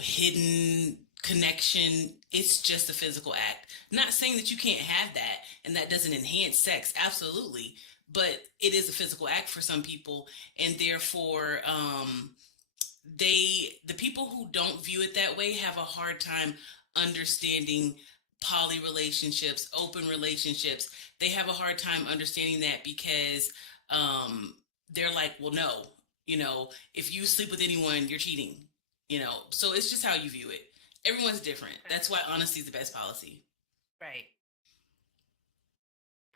hidden connection. It's just a physical act. Not saying that you can't have that and that doesn't enhance sex. Absolutely. But it is a physical act for some people. And therefore, the people who don't view it that way have a hard time understanding poly relationships, open relationships. They have a hard time understanding that because they're like, well, no, you know, if you sleep with anyone, you're cheating, you know. So it's just how you view it. Everyone's different. That's why honesty is the best policy. Right.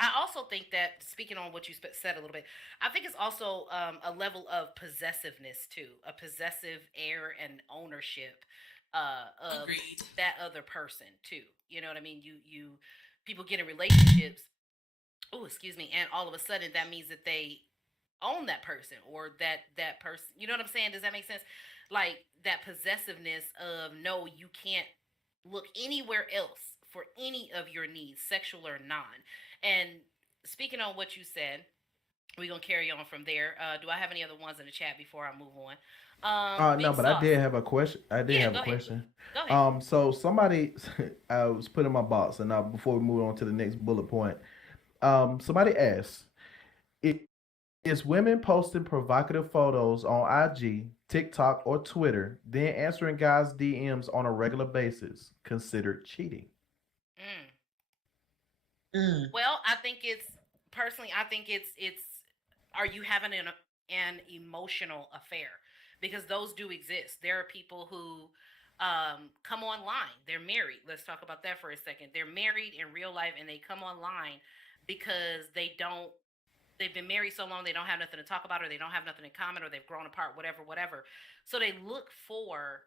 I also think that, speaking on what you said a little bit, I think it's also a level of possessiveness too, a possessive air and ownership of Agreed. that other person too. You know what I mean? You people get in relationships. Oh, excuse me, and all of a sudden that means that they own that person or that person. You know what I'm saying? Does that make sense? Like that possessiveness of no, you can't look anywhere else for any of your needs, sexual or non. And speaking on what you said, we're gonna carry on from there. Do I have any other ones in the chat before I move on? No, Big but I Sauce. did have a question. I did Yeah, have go a ahead. question. Go ahead. So somebody, I was putting my box, and now before we move on to the next bullet point, somebody asked, "I- is women posting provocative photos on IG, TikTok, or Twitter, then answering guys' DMs on a regular basis considered cheating?" Mm. Mm. Well, I think it's personally. I think it's. Are you having an emotional affair? Because those do exist. There are people who come online. They're married. Let's talk about that for a second. They're married in real life, and they come online because they don't. They've been married so long they don't have nothing to talk about, or they don't have nothing in common, or they've grown apart. Whatever, whatever. So they look for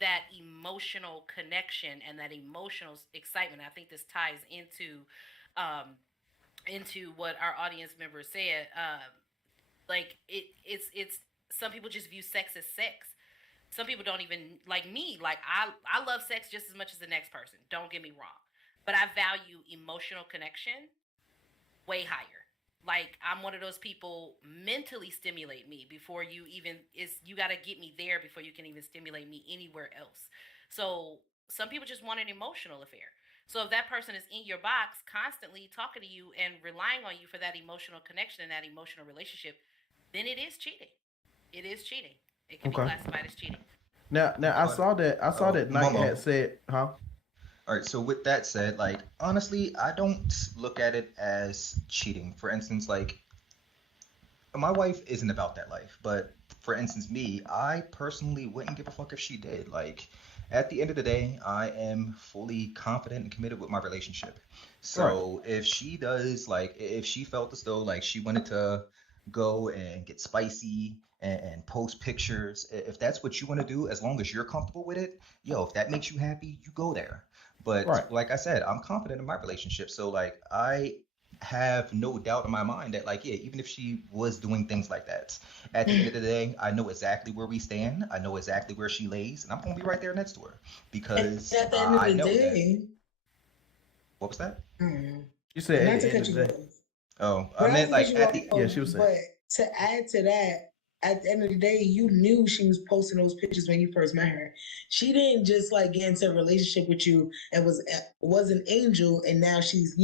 that emotional connection and that emotional excitement. I think this ties um, into what our audience members said. Like it's some people just view sex as sex. Some people don't even like me. Like I love sex just as much as the next person. Don't get me wrong, but I value emotional connection way higher. Like I'm one of those people, mentally stimulate me before you even is you got to get me there before you can even stimulate me anywhere else. So some people just want an emotional affair. So if that person is in your box constantly talking to you and relying on you for that emotional connection and that emotional relationship, then it is cheating. It is cheating. It can be Okay. classified as cheating. Now I But saw that. I saw that Knight had Momo. said, "Huh." All right, so with that said, like honestly, I don't look at it as cheating. For instance, like my wife isn't about that life, but for instance, me, I personally wouldn't give a fuck if she did. Like at the end of the day, I am fully confident and committed with my relationship. Right. So if she does, like if she felt as though like she wanted to go and get spicy and post pictures, if that's what you want to do, as long as you're comfortable with it, yo, if that makes you happy, you go there. But Right. like I said, I'm confident in my relationship. So like I have no doubt in my mind that like yeah, even if she was doing things like that, at the end of the day, I know exactly where we stand. I know exactly where she lays, and I'm gonna be right there next to her And because at the end of I the know that. day, What was that? You said at not the to end cut of you the day. off, Oh, I but not meant to cut like you at the Yeah, off, she was saying. but to add to that, at the end of the day, you knew she was posting those pictures when you first met her. She didn't just like get into a relationship with you and was an angel, and now she's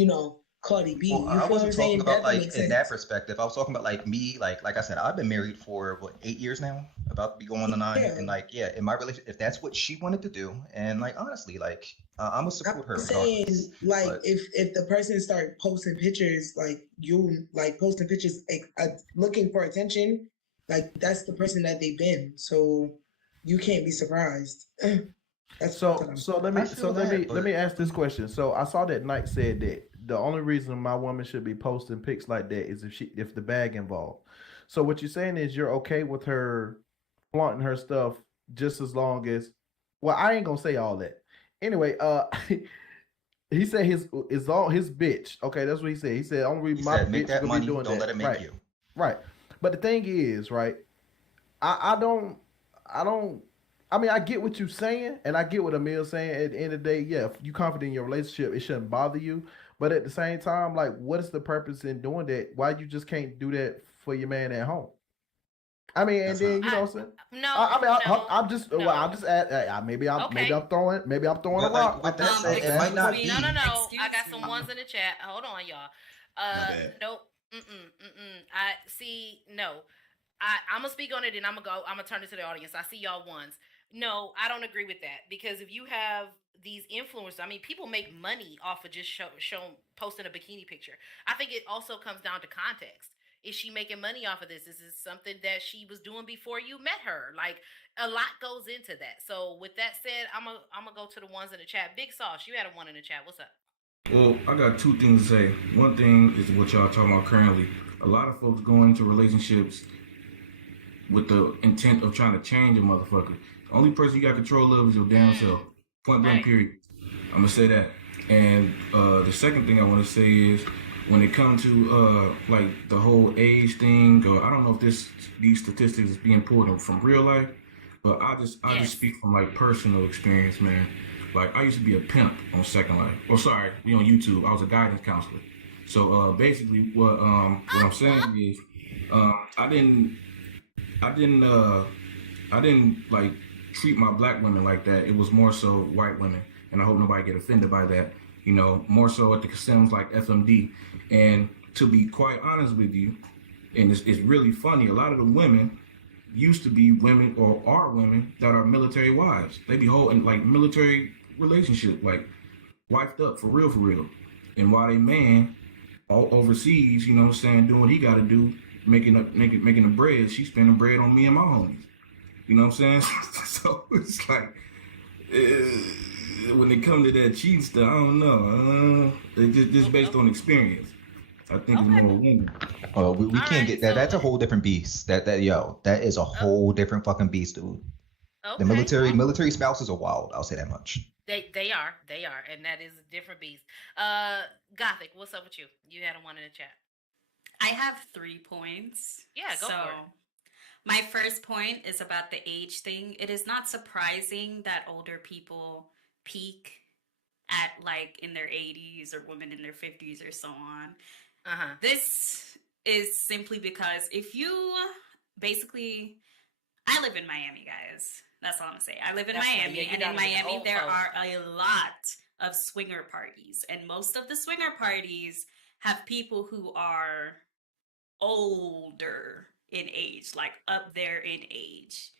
Cardi well, B. You I feel what I'm wasn't talking saying? about That don't like make in that sense. perspective. I was talking about like me, like I said, I've been married for what 8 years now, about to be going on 9, Yeah, and like yeah, in my relationship, if that's what she wanted to do, and like honestly, like I'm gonna I'm support her regardless. saying like But if the person start posting pictures like you like posting pictures like, looking for attention, like that's the person that they've been. So you can't be surprised. That's what So I'm so saying. let I me so feel let that, me let but me ask this question. So I saw that Knight said that the only reason my woman should be posting pics like that is if the bag involved. So what you're saying is you're okay with her flaunting her stuff just as long as, well, I ain't gonna say all that. Anyway, he said his is all his bitch. Okay, that's what he said. He said only he reason my said, make bitch that gonna be money, doing don't let that. it make Right, you. right. But the thing is, right, I don't I mean I get what you're saying and I get what Emil's saying. At the end of the day, yeah, if you confident in your relationship, it shouldn't bother you. But at the same time, like what is the purpose in doing that? Why you just can't do that for your man at home? I mean, and That's not then you I know what I'm saying. no I mean, no I'm just well, I'm no. just at maybe Okay. I'm throwing a but like rock. with that said, it might Excuse not me. No, no, be. no. I Excuse got some me. ones in the chat. Hold on, y'all. My bad. Nope. I see. No, I'm gonna speak on it, and I'm gonna go. I'm gonna turn it to the audience. I see y'all ones. No, I don't agree with that because if you have these influencers, I mean, people make money off of just posting a bikini picture. I think it also comes down to context. Is she making money off of this? Is this something that she was doing before you met her? Like a lot goes into that. So with that said, I'm gonna go to the ones in the chat. Big Sauce, you had a one in the chat. What's up? Well, I got two things to say. One thing is what y'all talking about currently. A lot of folks go into relationships with the intent of trying to change a motherfucker. The only person you got control of is your damn self. Point blank, Right. period. I'm gonna say that. And the second thing I want to say is when it comes to like the whole age thing, or I don't know if these statistics is being pulled from real life, but I just Yes. speak from like personal experience, man. Like I used to be a pimp on Second Life. Oh, sorry, we on YouTube. I was a guidance counselor. So basically, what I'm saying is, I didn't I didn't like treat my black women like that. It was more so white women, and I hope nobody get offended by that. You know, more so at the casinos like FMD. And to be quite honest with you, and it's really funny, a lot of the women used to be women or are women that are military wives. They be holding like military relationship, like wifed up for real. And while they man all overseas, you know what I'm saying, doing what he got to do, making the bread, she spending bread on me and my homies. You know what I'm saying? So it's like, when it comes to that cheating stuff, I don't know. It's just based on experience. I think it's more women. Oh, we All can't right, get that. so- That's a whole different beast. That is a whole different fucking beast, dude. The Okay. military spouses are wild. I'll say that much. They are, and that is a different beast. Gothic, what's up with you? You had one in the chat. I have 3 points. Yeah, go for it. My first point is about the age thing. It is not surprising that older people peak at like in their 80s or women in their 50s or so on. This is simply because if you basically, I live in Miami, guys. That's all I'm saying. I live in Miami, and in Miami there are a lot of swinger parties, and most of the swinger parties have people who are older in age, like up there in age,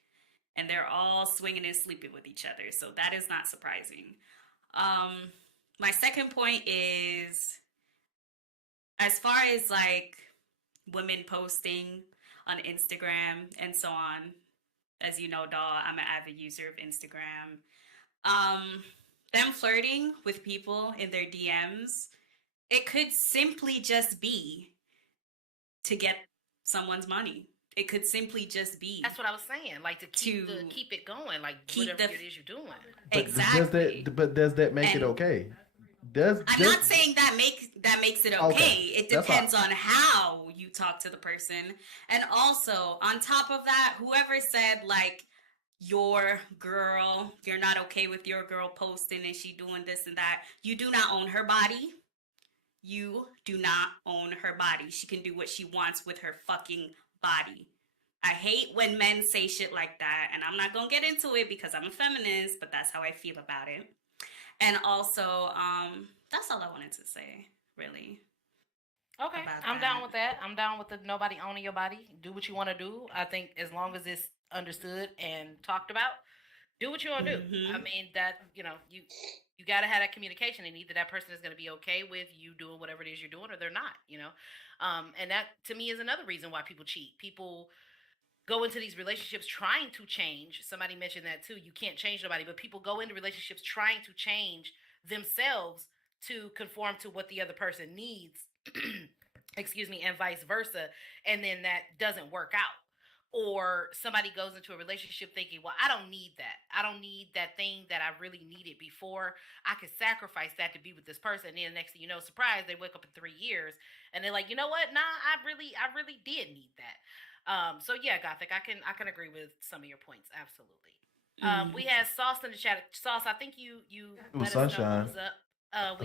and they're all swinging and sleeping with each other. So that is not surprising. My second point is, as far as like women posting on Instagram and so on, as you know, doll, I'm an avid user of Instagram. Them flirting with people in their DMs, it could simply just be to get someone's money. It could simply just be. That's what I was saying. Like to keep it going, like whatever it is you're doing. But Exactly. Does that make it okay? I'm not saying that makes it okay. It That's depends on how you talk to the person. And also, on top of that, whoever said like your girl, you're not okay with your girl posting and she doing this and that, you do not own her body. You do not own her body. She can do what she wants with her fucking body. I hate when men say shit like that, and I'm not gonna get into it because I'm a feminist, but that's how I feel about it. And also, that's all I wanted to say, really. Okay, I'm down with that. I'm down with the nobody owning your body. Do what you want to do. I think as long as it's understood and talked about, do what you want to do. I mean, that, you got to have that communication, and either that person is going to be okay with you doing whatever it is you're doing, or they're not, and that to me is another reason why people cheat. People go into these relationships trying to change. Somebody mentioned that too. You can't change nobody, but people go into relationships trying to change themselves to conform to what the other person needs, and vice versa. And then that doesn't work out. Or somebody goes into a relationship thinking, well, I don't need that. I don't need that thing that I really needed before. I could sacrifice that to be with this person. And then the next thing you know, surprise, they wake up in 3 years and they're like, you know what? Nah, I really did need that. So yeah, Gothic, I can agree with some of your points. Absolutely. We had Sauce in the chat. Sauce, I think you let us know what was up.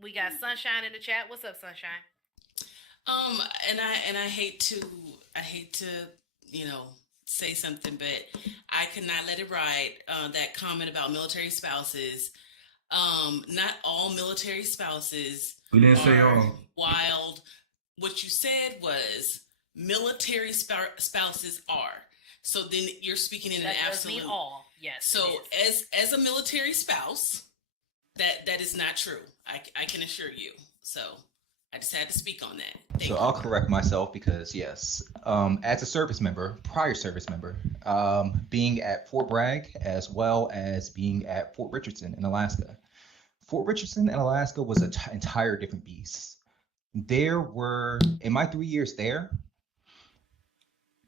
We got Sunshine in the chat. What's up, Sunshine? And I hate to say something, but I could not let it ride. That comment about military spouses. Not all military spouses We didn't say are all. wild. What you said was military spouses are. So then you're speaking in that an absolute. Mean all. Yes. So as a military spouse, that is not true. I can assure you. So I just had to speak on that. Thank you. I'll correct myself because yes, as a prior service member, being at Fort Bragg as well as being at Fort Richardson in Alaska. Fort Richardson in Alaska was an entire different beast. There were, in my 3 years there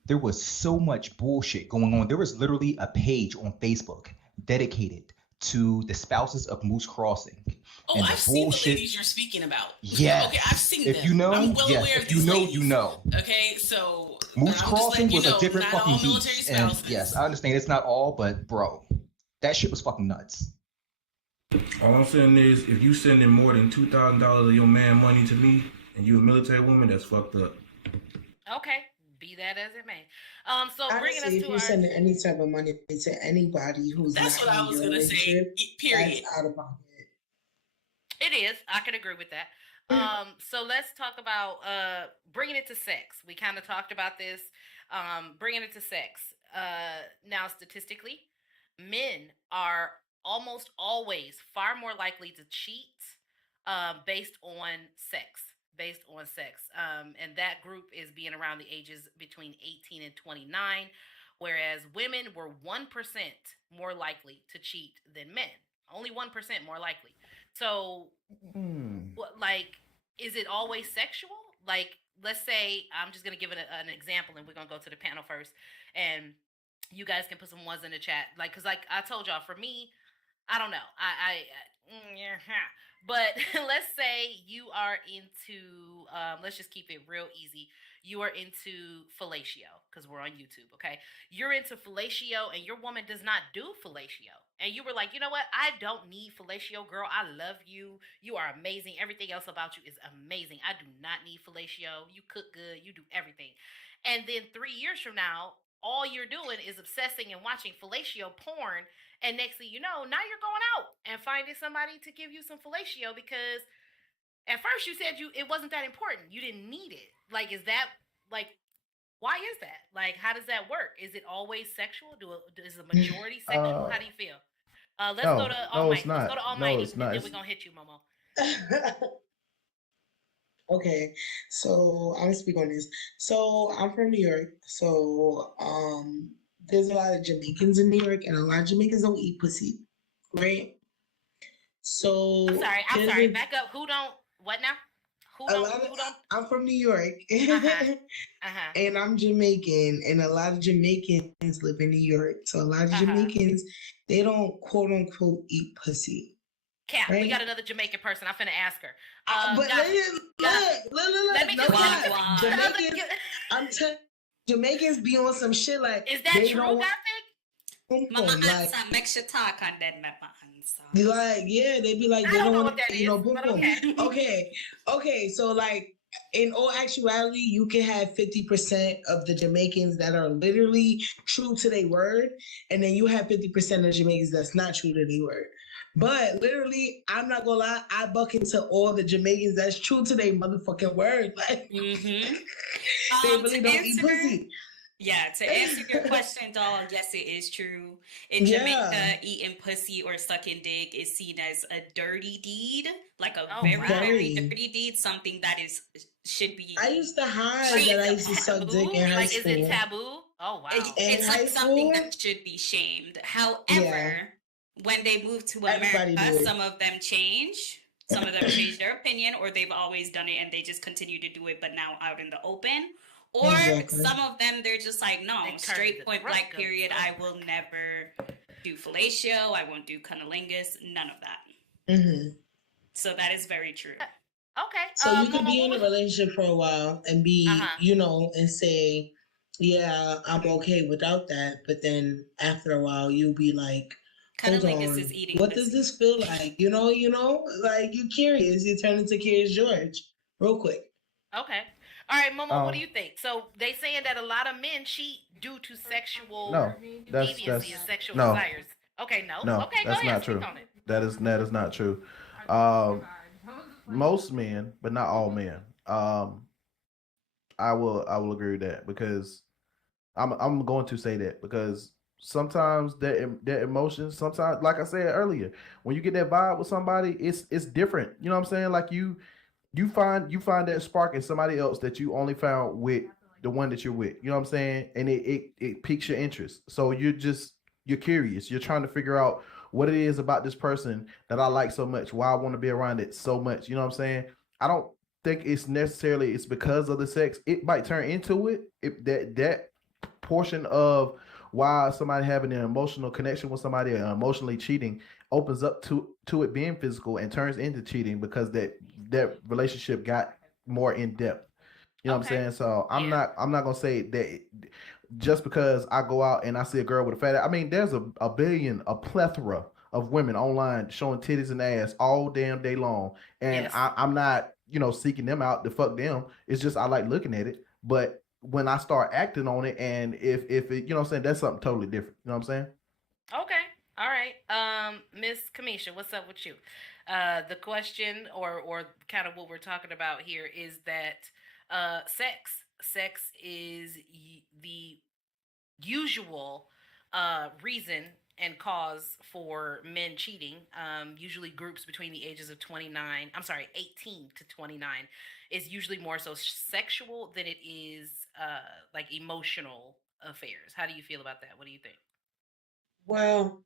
was so much bullshit going on. There was literally a page on Facebook dedicated to the spouses of Moose Crossing. Oh, I've seen the ladies you're speaking about. Yeah. Okay, I've seen them. If you know, I'm well aware of if these you know, ladies. you know. Okay, so Moose Crossing was a different not all fucking military beast. And spouses. yes, I understand it's not all, but bro, that shit was fucking nuts. All I'm saying is, if you sending more than $2,000 of your man money to me, and you a military woman, that's fucked up. Okay. Be Be that as it may. So bringing Honestly, us if to you're our sending any type of money to anybody who's That's not what I in was your gonna say. relationship, Period. that's out of pocket. it is. I can agree with that. So let's talk about bringing it to sex. We kind of talked about this. Bringing it to sex. Now, statistically, men are almost always far more likely to cheat based on sex. Based on sex. And that group is being around the ages between 18 and 29, whereas women were 1% more likely to cheat than men. Only 1% more likely. So, like, is it always sexual? Like, let's say I'm just gonna give it an example, and we're gonna go to the panel first, and you guys can put some ones in the chat. Like, cause like I told y'all, for me, I don't know. Yeah, but let's say you are into, let's just keep it real easy. You are into fellatio because we're on YouTube, okay? You're into fellatio and your woman does not do fellatio. And you were like, you know what? I don't need fellatio, girl. I love you. You are amazing. Everything else about you is amazing. I do not need fellatio. You cook good. You do everything. And then 3 years from now, all you're doing is obsessing and watching fellatio porn. And next thing you know, now you're going out and finding somebody to give you some fellatio because at first you said it wasn't that important. You didn't need it. Like, is that like, why is that? Like, how does that work? Is it always sexual? Is the majority sexual? How do you feel? Let's go to Almighty. Let's go to Almighty, and then we're gonna hit you, Momo. Okay, so I'm gonna speak on this. So I'm from New York. So there's a lot of Jamaicans in New York, and a lot of Jamaicans don't eat pussy, right? So I'm sorry. Back up. Who don't? What now? Who don't? I'm from New York, and I'm Jamaican, and a lot of Jamaicans live in New York. So a lot of Jamaicans, they don't quote unquote eat pussy. Cat, right? We got another Jamaican person. I'm finna ask her. But let me Jamaicans be on some shit like. Is that true, Gothic? Mama answer, make sure talk and then make my answer. Like, yeah, they be like, they don't want to, boom, boom. Okay. So like, in all actuality, you can have 50% of the Jamaicans that are literally true to their word, and then you have 50% of Jamaicans that's not true to their word. But literally, I'm not gonna lie, I buck into all the Jamaicans that's true to their motherfucking word. Like, they really don't eat pussy. Yeah, to answer your question, doll, yes, it is true. In Jamaica, eating pussy or sucking dick is seen as a dirty deed, like a very dirty deed, something that should be. I used to hide that I used to suck dick in high school. Is it taboo? Oh, wow. It's like something that should be shamed. However, when they move to America, some of them change. Some of them change their opinion, or they've always done it and they just continue to do it, but now out in the open. Or some of them, they're just like, no, straight point blank period. I will never do fellatio. I won't do cunnilingus. None of that. Mm-hmm. So that is very true. Okay. So you could be in a relationship for a while and be, and say, yeah, I'm okay without that. But then after a while, you'll be like, cunnilingus is eating. What does this feel like? You know, like you're curious. You turn into Curious George real quick. Okay. All right, Momo, what do you think? So they saying that a lot of men cheat due to sexual deviancy and sexual desires. Okay, no. Okay, that's go ahead. Not true. On it. That is not true. Most men, but not all men. I will agree with that because I'm going to say that because sometimes that emotions, sometimes, like I said earlier, when you get that vibe with somebody, it's different. You know what I'm saying? Like you find that spark in somebody else that you only found with the one that you're with. You know what I'm saying? And it piques your interest. So you're curious. You're trying to figure out what it is about this person that I like so much, why I want to be around it so much. You know what I'm saying? I don't think it's because of the sex. It might turn into it. If that portion of why somebody having an emotional connection with somebody or emotionally cheating opens up to it being physical and turns into cheating because that relationship got more in depth. You know what I'm saying? So I'm not gonna say that just because I go out and I see a girl with a fat ass. I mean, there's a plethora of women online showing titties and ass all damn day long, and I'm not seeking them out to fuck them. It's just I like looking at it. But when I start acting on it, and if it, you know what I'm saying, that's something totally different. You know what I'm saying? Okay. All right. Miss Kamisha, what's up with you? The question or kind of what we're talking about here is that sex is the usual reason and cause for men cheating. Usually groups between the ages of 18 to 29 is usually more so sexual than it is like emotional affairs. How do you feel about that? What do you think? Well,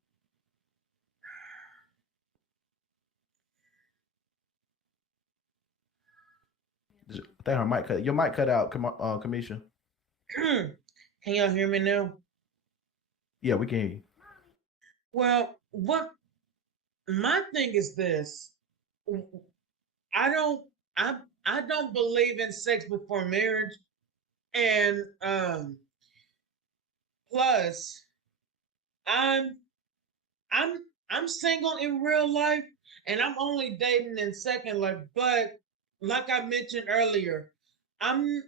I think her mic cut. Your mic cut out, Kamisha. can y'all hear me now? Yeah, we can hear you. Well, what my thing is this. I don't I don't believe in sex before marriage. And plus I'm I'm I'm single in real life and I'm only dating in Second Life, but like I mentioned earlier, I'm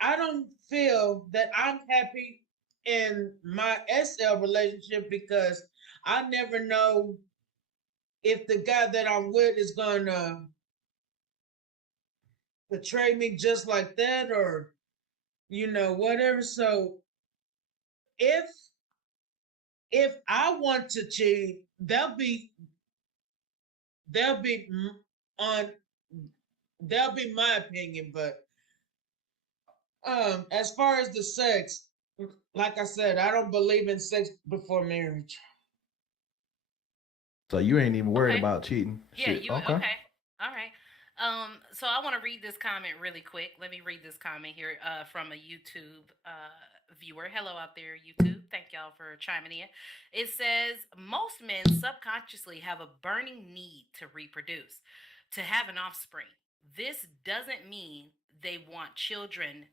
I don't feel that I'm happy in my SL relationship because I never know if the guy that I'm with is gonna betray me just like that or whatever. So if I want to cheat, they'll be on that'll be my opinion. But as far as the sex, like I said, I don't believe in sex before marriage. So you ain't even worried Okay. about cheating. Yeah, Shit. you okay. All right. So I want to read this comment really quick. Let me read this comment here from a YouTube viewer. Hello out there, YouTube. Thank y'all for chiming in. It says most men subconsciously have a burning need to reproduce, to have an offspring. This doesn't mean they want children.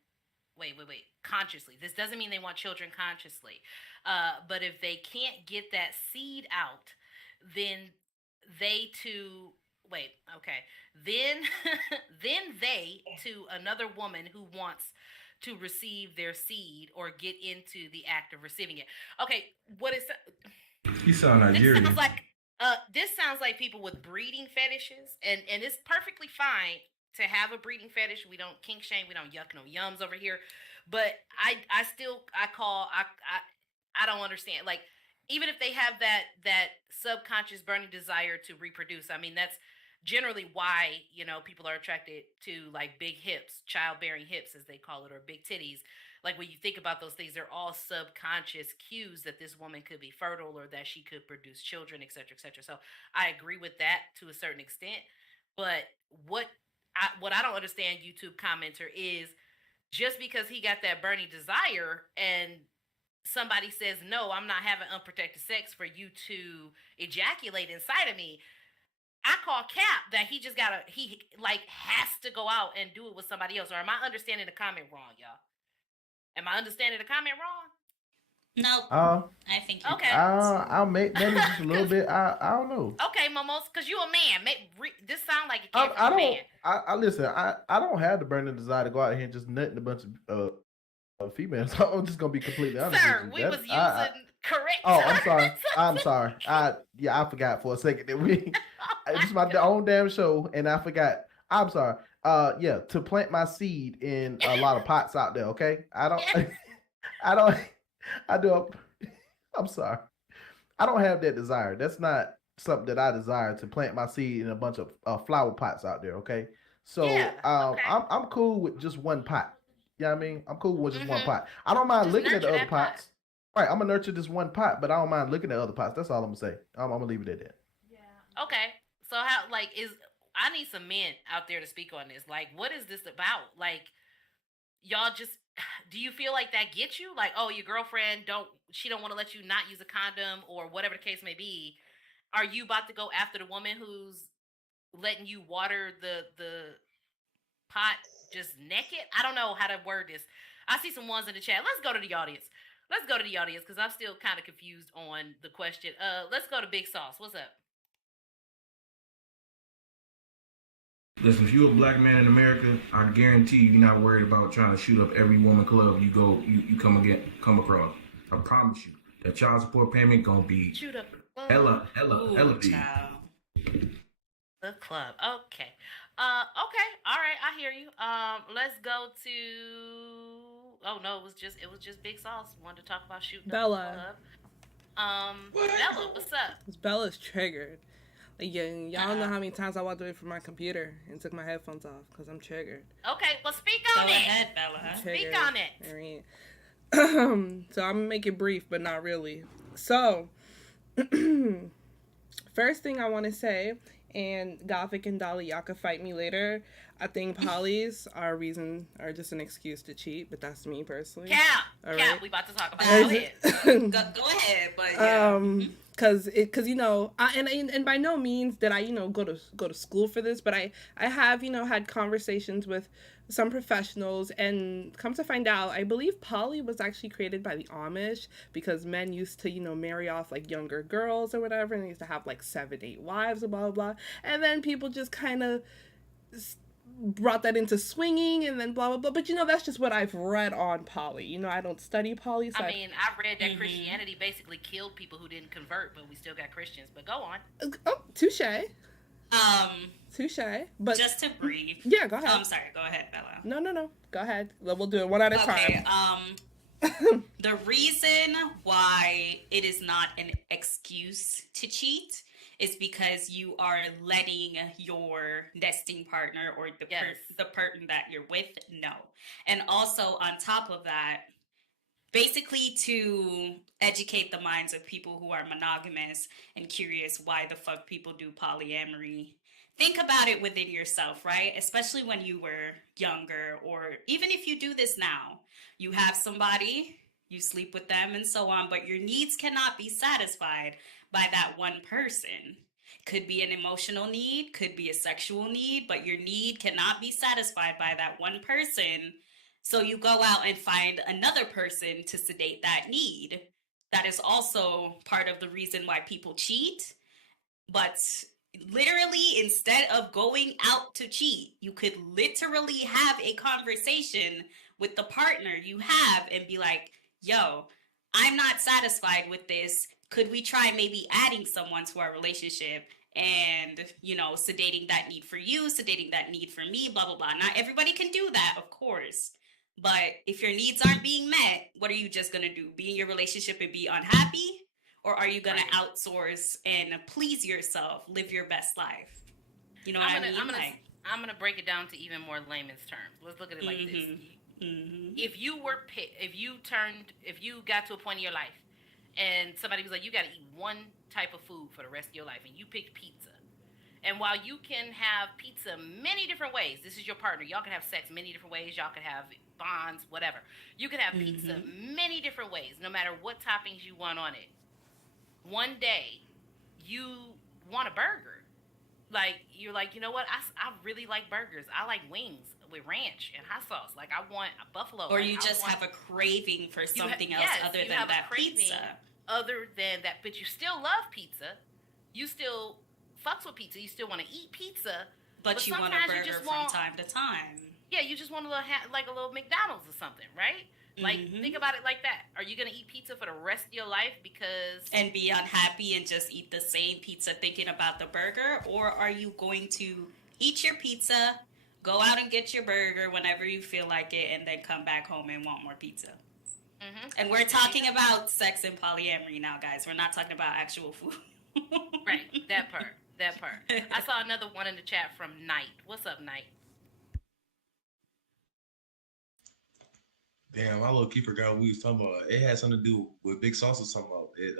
Wait. Consciously. This doesn't mean they want children consciously. But if they can't get that seed out, then they to wait okay then then they to another woman who wants to receive their seed or get into the act of receiving it. Okay, what is You sound this Nigerian. sounds like people with breeding fetishes, and it's perfectly fine to have a breeding fetish. We don't kink shame, we don't yuck no yums over here. But I still I don't understand. Like, even if they have that subconscious burning desire to reproduce, I mean, that's generally why people are attracted to like big hips, childbearing hips as they call it, or big titties. Like, when you think about those things, they're all subconscious cues that this woman could be fertile or that she could produce children, etc., etc. So I agree with that to a certain extent. But what I don't understand, YouTube commenter, is just because he got that burning desire and somebody says, no, I'm not having unprotected sex for you to ejaculate inside of me, I call cap that he like has to go out and do it with somebody else. Or am I understanding the comment wrong, y'all? Am I understanding the comment wrong? No, I think you're okay. I'll make maybe just a little bit. I don't know. Okay, Momos, because you a man. This sound like it I, came I from a don't. man. I listen. I don't have the burning desire to go out here and just nutting a bunch of females. I'm just gonna be completely honest. Sir, with we you. was using correct. Oh, I'm sorry. I'm sorry. I forgot for a second that it's my own damn show, and I forgot. I'm sorry. Yeah, to plant my seed in a lot of pots out there. Okay, I don't. I do. I'm sorry. I don't have that desire. That's not something that I desire, to plant my seed in a bunch of flower pots out there. Okay, so Yeah, okay. I'm cool with just one pot. You know what I mean? I'm cool with just one Mhm. pot. I don't mind Just looking at the nurture other that pot. pots. Right, I'm gonna nurture this one pot, but I don't mind looking at other pots. That's all I'm gonna say. I'm gonna leave it at that. Okay. So how I need some men out there to speak on this. Like, what is this about? Like, y'all just do you feel like that gets you? Like, oh, your girlfriend don't want to let you not use a condom or whatever the case may be. Are you about to go after the woman who's letting you water the pot just naked? I don't know how to word this. I see some ones in the chat. Let's go to the audience. Because I'm still kind of confused on the question. Let's go to Big Sauce. What's up? Listen, if you're a black man in America, I guarantee you're not worried about trying to shoot up every woman club you come across. I promise you, that child support payment gonna be Shoot up hella big. Child. the club. Okay. Okay. All right. I hear you. Let's go to. Oh no, it was just Big Sauce. Wanted to talk about shooting Bella. up the club. Bella, what's up? Bella's triggered. Like, y'all don't know how many times I walked away from my computer and took my headphones off because I'm triggered. Okay. Well, speak on Go it. ahead, Bella. Speak on it. All right. So I'm gonna make it brief, but not really. So, first thing I want to say, and Gothic and Dolly, y'all could fight me later. I think polys are just an excuse to cheat, but that's me personally. Cap, right. we about to talk about it. Go ahead, but yeah. Cause and by no means did I go to school for this, but I have had conversations with some professionals, and come to find out, I believe poly was actually created by the Amish because men used to marry off like younger girls or whatever, and they used to have like 7-8 wives and blah blah blah, and then people just kind of brought that into swinging and then blah blah blah. But that's just what I've read on poly. I don't study poly. So I read that Christianity basically killed people who didn't convert, but we still got Christians. But go on. Oh, touche. Touche. But just to breathe. Yeah, go ahead. I'm sorry. Go ahead, Bella. No. Go ahead. We'll do it one at a time. The reason why it is not an excuse to cheat is because you are letting your nesting partner or the person that you're with know. And also on top of that, basically to educate the minds of people who are monogamous and curious why the fuck people do polyamory. Think about it within yourself, right? Especially when you were younger, or even if you do this now. You have somebody, you sleep with them and so on, but your needs cannot be satisfied by that one person. Could be an emotional need, could be a sexual need, but your need cannot be satisfied by that one person. So you go out and find another person to sedate that need. That is also part of the reason why people cheat. But literally, instead of going out to cheat, you could literally have a conversation with the partner you have and be like, yo, I'm not satisfied with this. Could we try maybe adding someone to our relationship and, sedating that need for you, sedating that need for me, blah, blah, blah. Not everybody can do that, of course. But if your needs aren't being met, what are you just going to do? Be in your relationship and be unhappy? Or are you going to outsource and please yourself, live your best life? You know what I mean? I'm going to break it down to even more layman's terms. Let's look at it like this. If you got to a point in your life and somebody was like, you got to eat one type of food for the rest of your life, and you picked pizza. And while you can have pizza many different ways, this is your partner, y'all can have sex many different ways, y'all can have bonds, whatever. You can have pizza many different ways, no matter what toppings you want on it. One day, you want a burger. Like, you're like, you know what? I really like burgers. I like wings with ranch and hot sauce. Like, I want a buffalo. Or you just have a craving for something else other than that pizza. Other than that, but you still love pizza. You still fucks with pizza. You still want to eat pizza. But you want a burger from time to time. Yeah, you just want a little McDonald's or something, right? Like, think about it like that. Are you going to eat pizza for the rest of your life and be unhappy and just eat the same pizza thinking about the burger? Or are you going to eat your pizza, go out and get your burger whenever you feel like it, and then come back home and want more pizza? And we're talking about sex and polyamory now, guys. We're not talking about actual food. Right, that part. I saw another one in the chat from Knight. What's up, Knight? Damn, I low-key forgot what we was talking about. It had something to do with Big Sauce or something about it.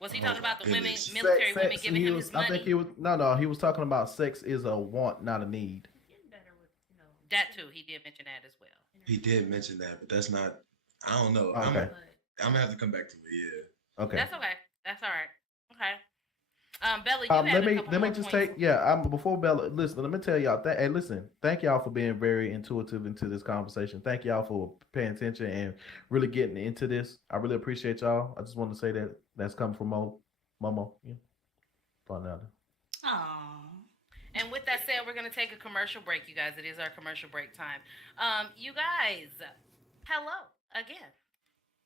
Was he talking about the women, military women giving him his money? I think he was. No, he was talking about sex is a want, not a need. That too, he did mention that as well. He did mention that, but that's not. I don't know. Okay. I'm gonna have to come back to it. Yeah. Okay. That's okay. That's all right. Okay. Bella, you let me just take before Bella. Listen, let me tell y'all. Listen. Thank y'all for being very intuitive into this conversation. Thank y'all for paying attention and really getting into this. I really appreciate y'all. I just want to say that's coming from Momo. Yeah. Fun out. Aww. And with that said, we're going to take a commercial break, you guys. It is our commercial break time. You guys, hello again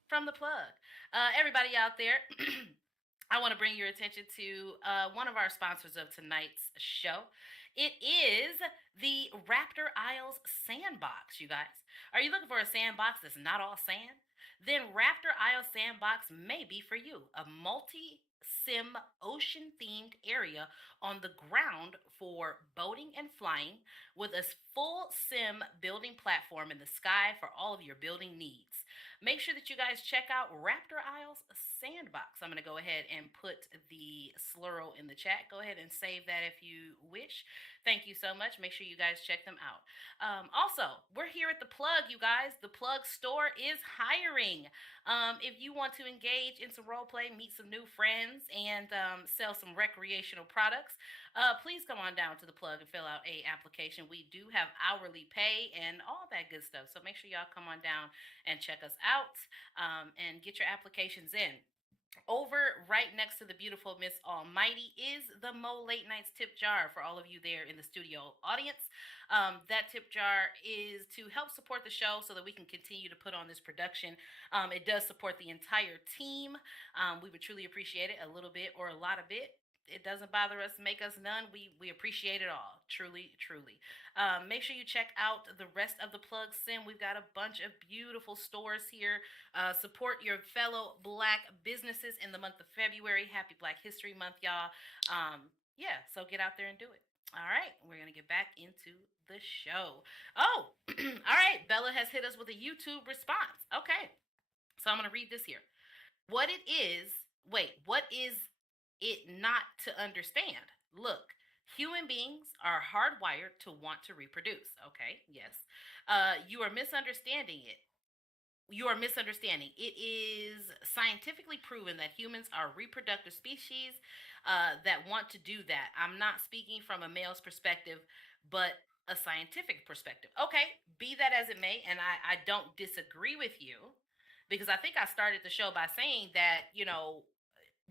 from the plug. Everybody out there, I want to bring your attention to one of our sponsors of tonight's show. It is the Raptor Isles Sandbox, you guys. Are you looking for a sandbox that's not all sand? Then Raptor Isles Sandbox may be for you. A multi-sim ocean-themed area on the ground for boating and flying with a full sim building platform in the sky for all of your building needs. Make sure that you guys check out Raptor Isles Sandbox. I'm going to go ahead and put the slurl in the chat. Go ahead and save that if you wish. Thank you so much. Make sure you guys check them out. Also, we're here at the plug, you guys. The plug store is hiring. If you want to engage in some role play, meet some new friends, and sell some recreational products, please come on down to the plug and fill out a application. We do have hourly pay and all that good stuff. So make sure y'all come on down and check us out and get your applications in. Over right next to the beautiful Miss Almighty is the Mo Late Nights tip jar for all of you there in the studio audience. That tip jar is to help support the show so that we can continue to put on this production. It does support the entire team. We would truly appreciate it, a little bit or a lot of it. It doesn't bother us, make us none. We appreciate it all. Truly, truly. Make sure you check out the rest of the plug sim. We've got a bunch of beautiful stores here. Support your fellow Black businesses in the month of February. Happy Black History Month, y'all. Yeah, so get out there and do it. All right, we're going to get back into the show. Oh, all right. Bella has hit us with a YouTube response. Okay, so I'm going to read this here. What is it not to understand? Look, human beings are hardwired to want to reproduce. Okay, yes. You are misunderstanding it. You are misunderstanding. It is scientifically proven that humans are reproductive species that want to do that. I'm not speaking from a male's perspective, but a scientific perspective. Okay, be that as it may, and I don't disagree with you, because I think I started the show by saying that, you know,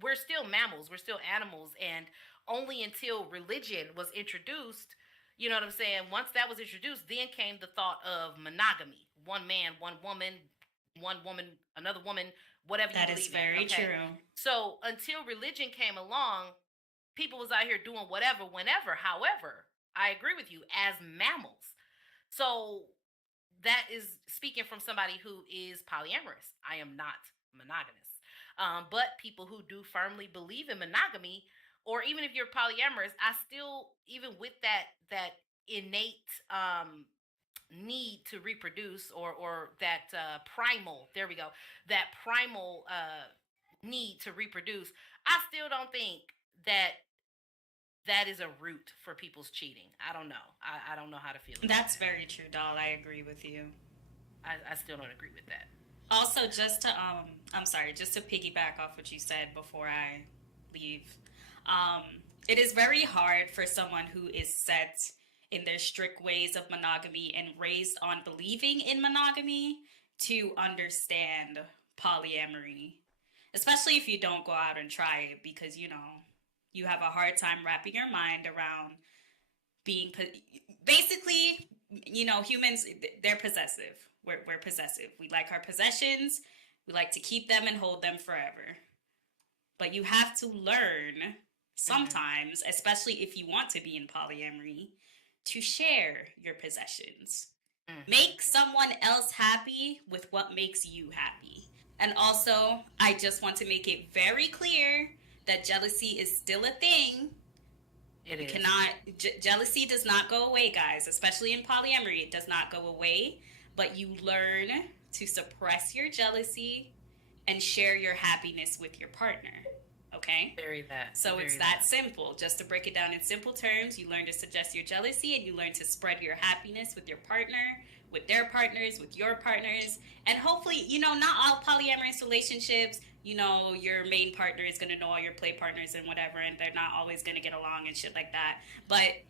we're still mammals, we're still animals, and only until religion was introduced, you know what I'm saying, once that was introduced, then came the thought of monogamy. One man, one woman, another woman, whatever you believe in. That is very true. So until religion came along, people was out here doing whatever, whenever. However, I agree with you, as mammals. So that is speaking from somebody who is polyamorous. I am not monogamous. But people who do firmly believe in monogamy, or even if you're polyamorous, I still, even with that innate need to reproduce, or that primal, there we go, that primal need to reproduce, I still don't think that is a root for people's cheating. I don't know. I don't know how to feel about That's that. very true, doll. I agree with you. I still don't agree with that. Also, just to piggyback off what you said before I leave, it is very hard for someone who is set in their strict ways of monogamy and raised on believing in monogamy to understand polyamory, especially if you don't go out and try it, because, you know, you have a hard time wrapping your mind around being, basically, you know, humans, they're possessive. We're possessive. We like our possessions. We like to keep them and hold them forever. But you have to learn sometimes, especially if you want to be in polyamory, to share your possessions. Make someone else happy with what makes you happy. And also, I just want to make it very clear that jealousy is still a thing. It is. Jealousy does not go away, guys, especially in polyamory. It does not go away. But you learn to suppress your jealousy and share your happiness with your partner. Okay? So it's that simple. Just to break it down in simple terms, you learn to suppress your jealousy and you learn to spread your happiness with your partner, with their partners, with your partners. And hopefully, you know, not all polyamorous relationships, you know, your main partner is going to know all your play partners and whatever, and they're not always going to get along and shit like that. But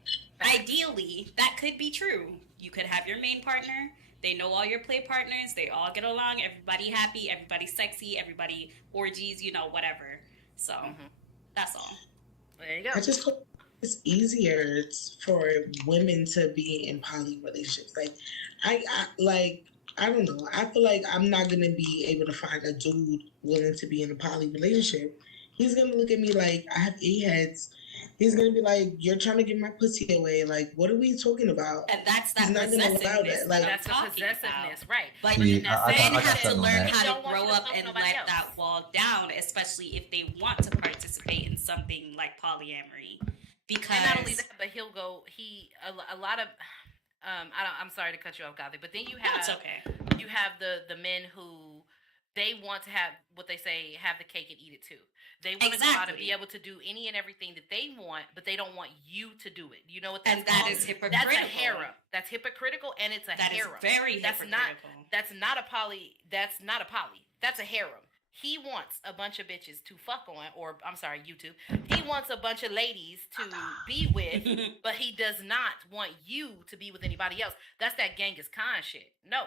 ideally, that could be true. You could have your main partner. They know all your play partners. They all get along. Everybody happy. Everybody sexy. Everybody orgies, you know, whatever. So that's all. There you go. it's easier for women to be in poly relationships. Like, I don't know. I feel like I'm not gonna be able to find a dude willing to be in a poly relationship. He's gonna look at me like I have 8 heads. He's gonna be like, "You're trying to give my pussy away. Like, what are we talking about?" And that's that He's not gonna allow possessiveness that. Like, that I'm That's the talking possessiveness, about. right? But But See, then that's I men got have to something on learn that. how don't to want you grow to up fuck and nobody let else. that wall down, especially if they want to participate in something like polyamory. Because And not only that, but he'll go. A lot of. I'm sorry to cut you off, Gothic, but then you no, it's have okay. the men who they want to have what they say have the cake and eat it too. They want to go out and be Exactly. able to do any and everything that they want, but they don't want you to do it. You know what that's And that called? is That's a hypocritical. harem. That's hypocritical, and it's a That is harem. very That's hypocritical. That's not a poly. That's not a poly. That's a harem. He wants a bunch of bitches to fuck on, or I'm sorry, YouTube. He wants a bunch of ladies to be with, but he does not want you to be with anybody else. That's that Genghis Khan shit. No,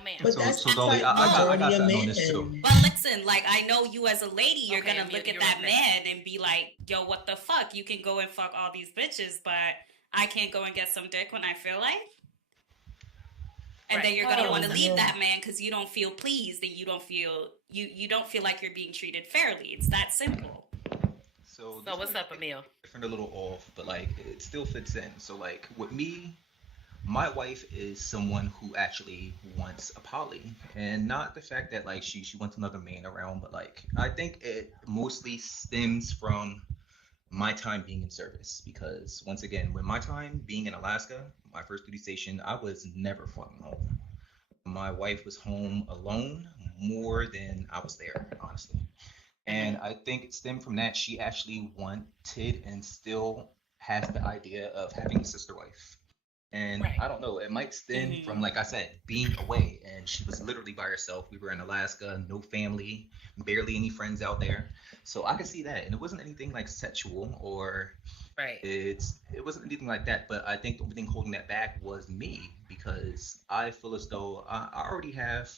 ma'am. but So, that's so just Dolly, like I got majority of something on this too. men. But listen, like I know you as a lady, you're Okay, gonna Emil, look at you're that right there. man and be like, "Yo, what the fuck? You can go and fuck all these bitches, but I can't go and get some dick when I feel like." And then Right. you're gonna Oh, want to leave yeah. that man because you don't feel pleased and you don't feel like you're being treated fairly. It's that simple. So So this what's one up, Emil? different, a little off, but like it still fits in. So like with me, my wife is someone who actually wants a poly, and not the fact that like she wants another man around, but like I think it mostly stems from my time being in service. Because once again, with my time being in Alaska, my first duty station, I was never fucking home. My wife was home alone more than I was there, honestly. And I think it stemmed from that. She actually wanted and still has the idea of having a sister wife. And Right. I don't know, it might stem from, like I said, being away. And she was literally by herself. We were in Alaska, no family, barely any friends out there. So I could see that. And it wasn't anything like sexual or Right. it wasn't anything like that. But I think the only thing holding that back was me, because I feel as though I already have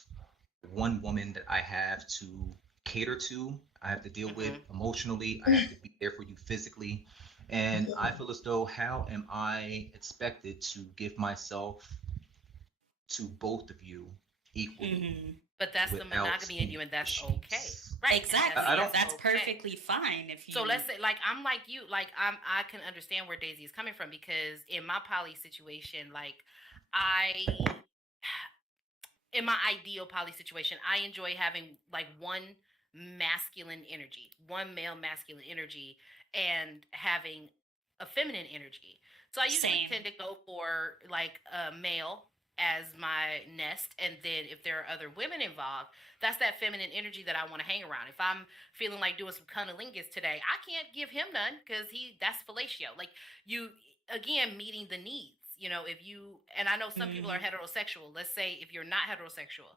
one woman that I have to cater to. I have to deal with emotionally. I have to be there for you physically. And I feel as though, how am I expected to give myself to both of you equally But that's the without monogamy in you, and that's okay. issues? Right. and Exactly. I don't- That's okay. perfectly fine if you. So let's say, like, I'm like you, like I can understand where Daisy is coming from, because in my poly situation, like I, in my ideal poly situation, I enjoy having like one masculine energy, one male masculine energy, and having a feminine energy. So I usually Same. tend to go for like a male as my nest, and then if there are other women involved, that's that feminine energy that I want to hang around. If I'm feeling like doing some cunnilingus today, I can't give him none because that's fellatio. Like, you, again, meeting the needs. You know, if you, and I know some people are heterosexual. Let's say if you're not heterosexual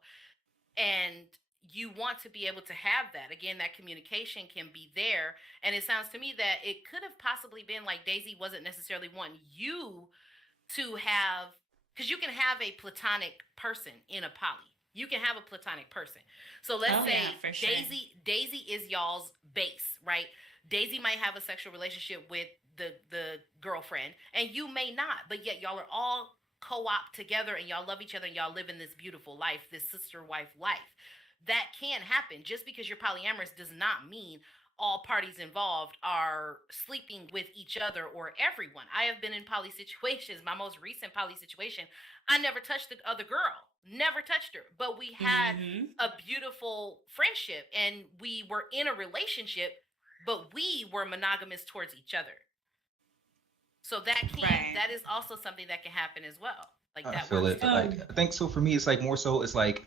and you want to be able to have that, again, that communication can be there. And it sounds to me that it could have possibly been like Daisy wasn't necessarily wanting you to have, because you can have a platonic person in a poly. You can have a platonic person. So let's say yeah, for sure. Daisy is y'all's base, right? Daisy might have a sexual relationship with the girlfriend, and you may not, but yet y'all are all co-op together and y'all love each other and y'all live in this beautiful life, this sister wife life. That can happen. Just because you're polyamorous does not mean all parties involved are sleeping with each other or everyone. I have been in poly situations. My most recent poly situation, I never touched the other girl, never touched her, but we had a beautiful friendship and we were in a relationship, but we were monogamous towards each other. So that is also something that can happen as well. Like I that feel works it. too. Like I think so for me, it's like more so it's like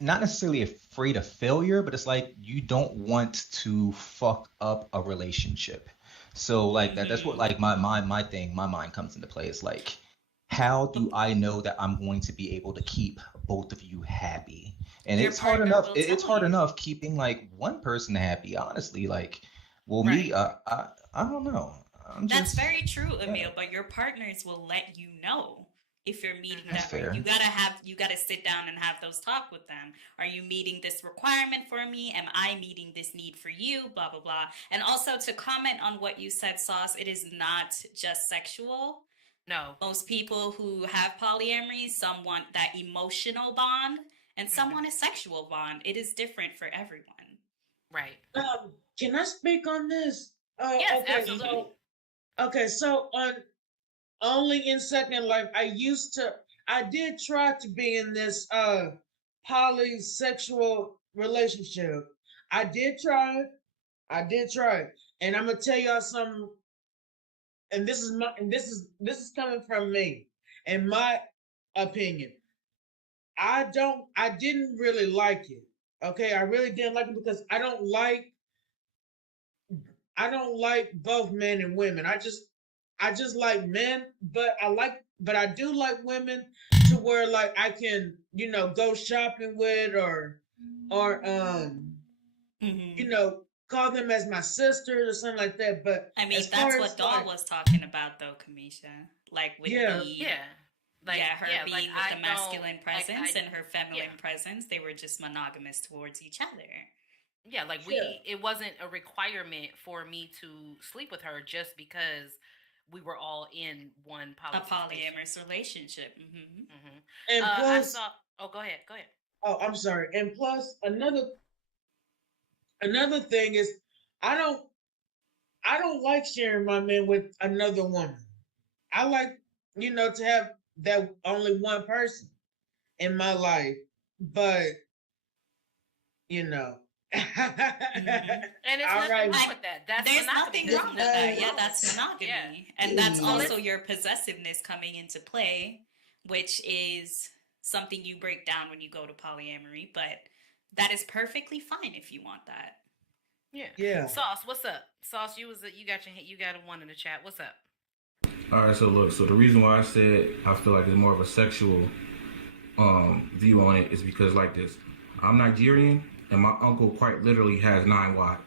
not necessarily afraid of failure, but it's like you don't want to fuck up a relationship. So like that's what like my mind comes into play. It's like, how do I know that I'm going to be able to keep both of you happy? And Your it's hard partner enough. will It's tell hard you. enough keeping like one person happy, honestly. Like, well, me, I don't know. I'm That's just very true, Emil, but your partners will let you know. if you're meeting That's that. fair. You gotta sit down and have those talk with them. Are you meeting this requirement for me? Am I meeting this need for you? Blah blah blah. And also to comment on what you said, Sauce, it is not just sexual. No. Most people who have polyamory, some want that emotional bond and some want a sexual bond. It is different for everyone. Right. Can I speak on this? Yes, Okay, absolutely. so on only in Second Life, I did try to be in this polysexual relationship. I did try it. And I'm gonna tell y'all something, and this is coming from me, in my opinion. I didn't really like it. Okay, I really didn't like it because I don't like both men and women. I just like men, but I do like women to where like I can, go shopping with or call them as my sisters or something like that. But I mean, as that's far what as, Dawn like, was talking about, though, Kamisha. Like with Yeah. the Yeah. her like, being I with the masculine don't- like, presence I- and her feminine yeah. presence, they were just monogamous towards each other. Yeah, like Yeah. it wasn't a requirement for me to sleep with her just because we were all in one A poly polyamorous relationship. Mm-hmm. and I plus, saw. Oh, go ahead. Go ahead. oh, I'm sorry. And plus, another thing is, I don't like sharing my man with another woman. I like, to have that only one person in my life, but And it's All nothing right. wrong with that. That's There's monogamy. nothing There's wrong with nothing that. Yeah, wrong that's with that. monogamy. Yeah. And that's Yeah. also your possessiveness coming into play, which is something you break down when you go to polyamory, but that is perfectly fine if you want that. Yeah. Yeah. Sauce, what's up? Sauce, you got a one in the chat. What's up? All right, so look, so the reason why I said I feel like it's more of a sexual view on it is because like this, I'm Nigerian and my uncle quite literally has 9 wives,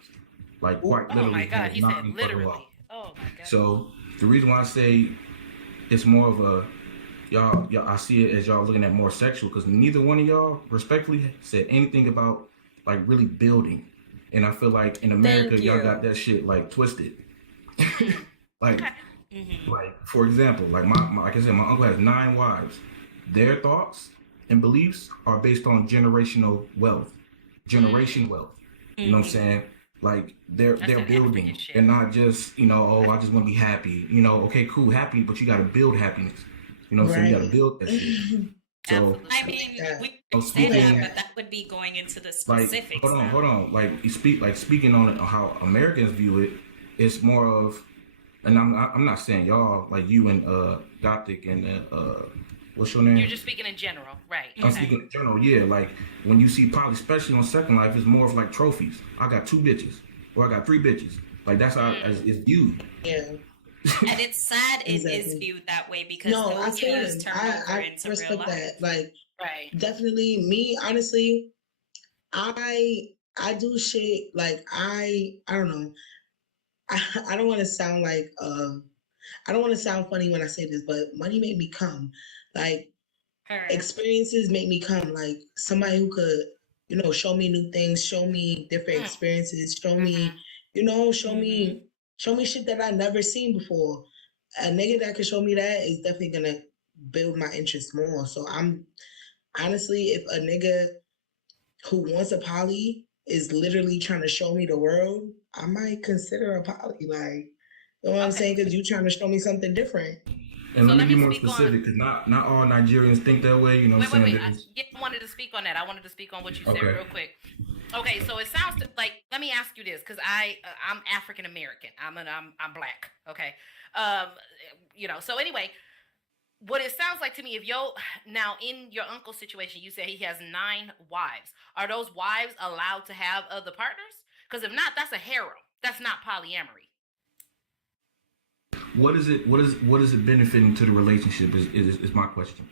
like quite Oh literally. my God, has he 9 said fucking literally. wives. Oh my God. So the reason why I say it's more of a y'all, I see it as y'all looking at more sexual because neither one of y'all respectfully said anything about like really building, and I feel like in America Thank y'all you. got that shit like twisted. Like, Mm-hmm. like for example, like my like I said, my uncle has 9 wives. Their thoughts and beliefs are based on generational wealth, wealth. You know what I'm saying? Like they're That's that building African shit. and not just oh I just want to be happy. Okay, cool, happy, but you got to build happiness. You know what I'm saying? You got to Right. build that shit. So Absolutely. I mean, Yeah. we Oh, could say that, speaking- but that would be going into the like specifics. hold on, like speaking on it, how Americans view it, it's more of, and I'm not saying y'all like you and Gothic and what's your name? You're just speaking in general, right? I'm speaking in general, yeah. Like when you see poly, especially on Second Life, it's more of like trophies. I got 2 bitches, or I got 3 bitches. Like that's how it's viewed. Yeah. And it's sad it is Exactly. viewed that way because No, I those can. views turn over I into respect real life. that. Like, Right. definitely me, honestly, I do shit like I don't know. I don't want to sound like I don't want to sound funny when I say this, but money made me come. Like Her. experiences make me come. Like somebody who could, show me new things, show me different experiences, show me, show me shit that I never seen before. A nigga that could show me that is definitely gonna build my interest more. So I'm honestly, if a nigga who wants a poly is literally trying to show me the world, I might consider a poly. Like, you know what I'm saying? Because you trying to show me something different. And So let let me be me more speak on- specific, because not all Nigerians think that way. You know what I'm Wait. saying? I wanted to speak on that. I wanted to speak on what you said Okay. real quick. Okay, so it sounds like, let me ask you this, because I'm African American. I'm black. Okay. So anyway, what it sounds like to me, now in your uncle's situation, you said he has 9 wives. Are those wives allowed to have other partners? Because if not, that's a harem. That's not polyamory. What is it benefiting to the relationship is my question.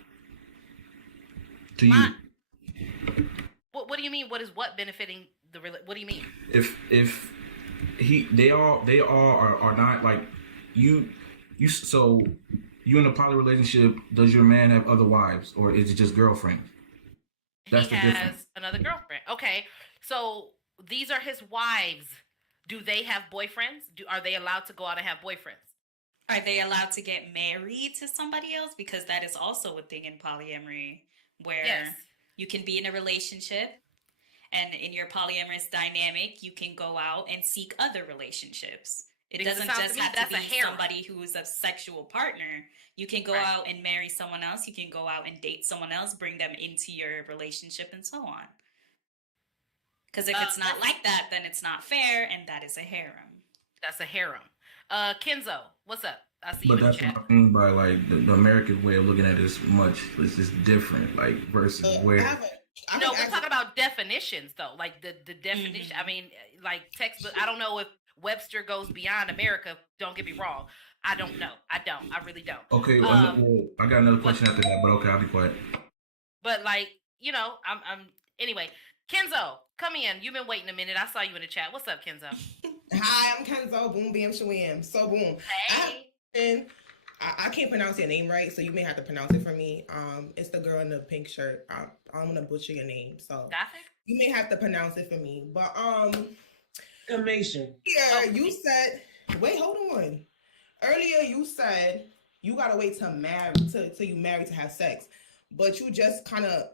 To you. What do you mean? What benefiting the what do you mean? If they all are not like you so you in a poly relationship, does your man have other wives or is it just girlfriends? That's He the has difference. another girlfriend. Okay, so these are his wives. Do they have boyfriends? Are they allowed to go out and have boyfriends? Are they allowed to get married to somebody else? Because that is also a thing in polyamory where Yes. you can be in a relationship and in your polyamorous dynamic, you can go out and seek other relationships. It Because it doesn't sounds just to me have to that's a be harem. somebody who is a sexual partner. You can go Right. out and marry someone else. You can go out and date someone else, bring them into your relationship, and so on. Because if it's not like that, then it's not fair, and that is a harem. That's a harem. Kenzo, what's up? I see But you in the that's chat. what I mean by like the American way of looking at it is it's just different, like versus where. No, we're talking about definitions though. Like the definition. Mm-hmm. I mean, like textbook. I don't know if Webster goes beyond America. Don't get me wrong. I don't know. I really don't. Okay, well, I got another question after that, but okay, I'll be quiet. But like, you know, I'm anyway. Kenzo, come in. You've been waiting a minute. I saw you in the chat. What's up, Kenzo? Hi, I'm Kenzo. Boom, bam, shawam. So boom. Hey. I can't pronounce your name right, so you may have to pronounce it for me. It's the girl in the pink shirt. I'm gonna butcher your name, so you may have to pronounce it for me. But Kamisha. Yeah, you said. Wait, hold on. Earlier, you said you gotta wait till you marry to have sex, but you just kind of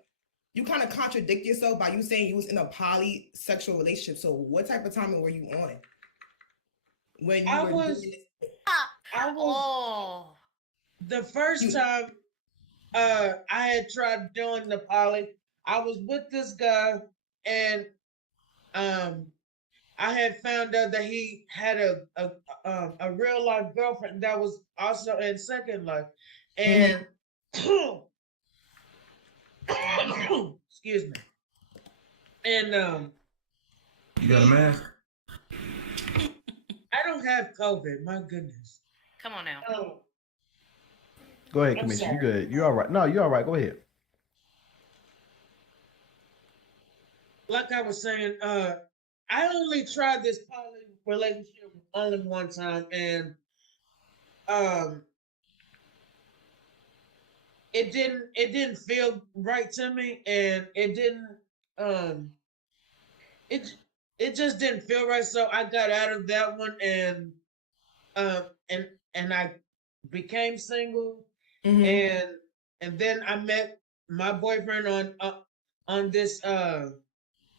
contradict yourself by you saying you was in a polysexual relationship. So what type of timing were you on when you were doing this? The first time I had tried doing the poly, I was with this guy, and I had found out that he had a real life girlfriend that was also in Second Life, and excuse me, and you got a mask? I don't have COVID. My goodness. Come on now. Go ahead, I'm Commissioner. sorry. You good? You all right? No, you all right. Go ahead. Like I was saying, I only tried this poly relationship only one time, and it didn't feel right to me, and it just didn't feel right. So I got out of that one, and I became single, and then I met my boyfriend on this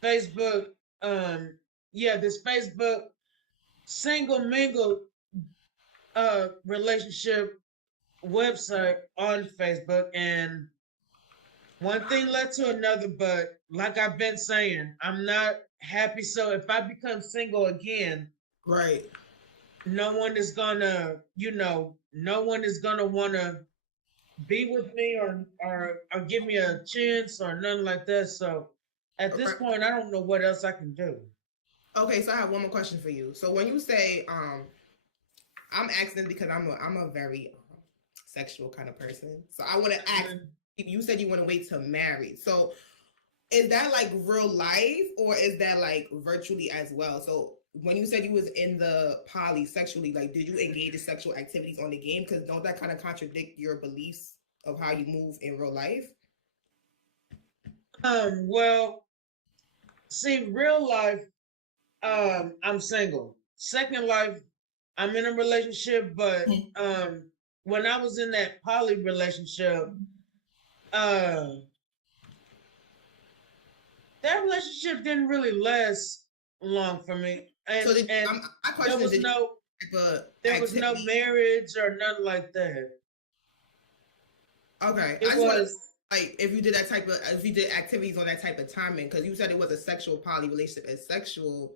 Facebook, this Facebook single mingle relationship website on Facebook, and one thing led to another. But like I've been saying, I'm not happy. So if I become single again, right, no one is gonna want to be with me or give me a chance or nothing like that. So at this point, I don't know what else I can do. Okay, so I have one more question for you. So when you say I'm asking because I'm a very sexual kind of person. So I want to ask, you said you want to wait till married. So is that like real life or is that like virtually as well? So when you said you was in the poly sexually, like did you engage in sexual activities on the game? Because don't that kind of contradict your beliefs of how you move in real life? Well, see, real life, I'm single. Second Life, I'm in a relationship, but when I was in that poly relationship, that relationship didn't really last long for me. And, So there was no marriage or nothing like that. Okay. It was like if you did activities on that type of timing, because you said it was a sexual poly relationship, as sexual.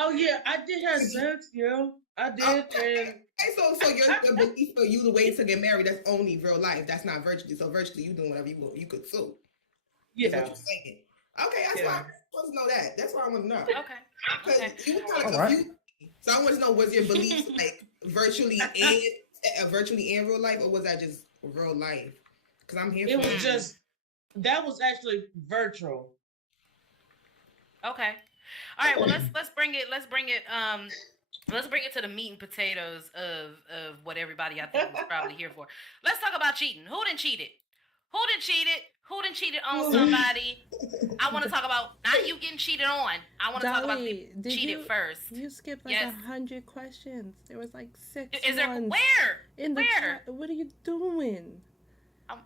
Oh yeah, I did have sex, yeah. I did. Okay, so your belief for you to wait to get married, that's only real life. That's not virtually. So virtually you doing whatever you could sue. Yeah. That's what you're saying. Okay, that's why I want to know that. That's why I want to know. Okay. Because you kind of confused me. So I want to know, was your beliefs like virtually and real life, or was that just real life? Because I'm here for it. That was actually virtual. Okay. All right. Well, let's bring it Let's bring it to the meat and potatoes of what everybody I think was probably here for. Let's talk about cheating. Who done cheated? Who done cheated? Who done cheated on somebody? I want to talk about not you getting cheated on. I want to talk about people cheated first. You skipped like 100 questions. There was like 6. Is there where? In the chat. What are you doing? I'm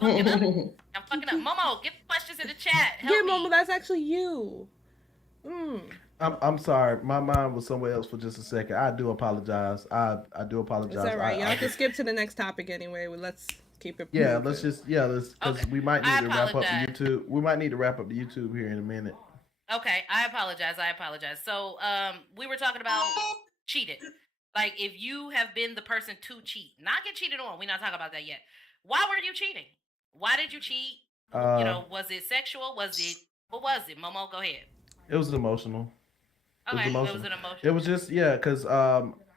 fucking up. I'm fucking up. Momo, get the questions in the chat. Yeah, Momo, that's actually you. I'm sorry. My mind was somewhere else for just a second. I do apologize. I do apologize. It's all right. Y'all can skip to the next topic anyway. Well, let's keep it. Yeah, let's because we might need to wrap up the YouTube. We might need to wrap up the YouTube here in a minute. Okay, I apologize. So, we were talking about cheated. Like, if you have been the person to cheat, not get cheated on. We're not talking about that yet. Why were you cheating? Why did you cheat? Was it sexual? What was it? Momo, go ahead. It was emotional. Okay, it was an emotional. It was just because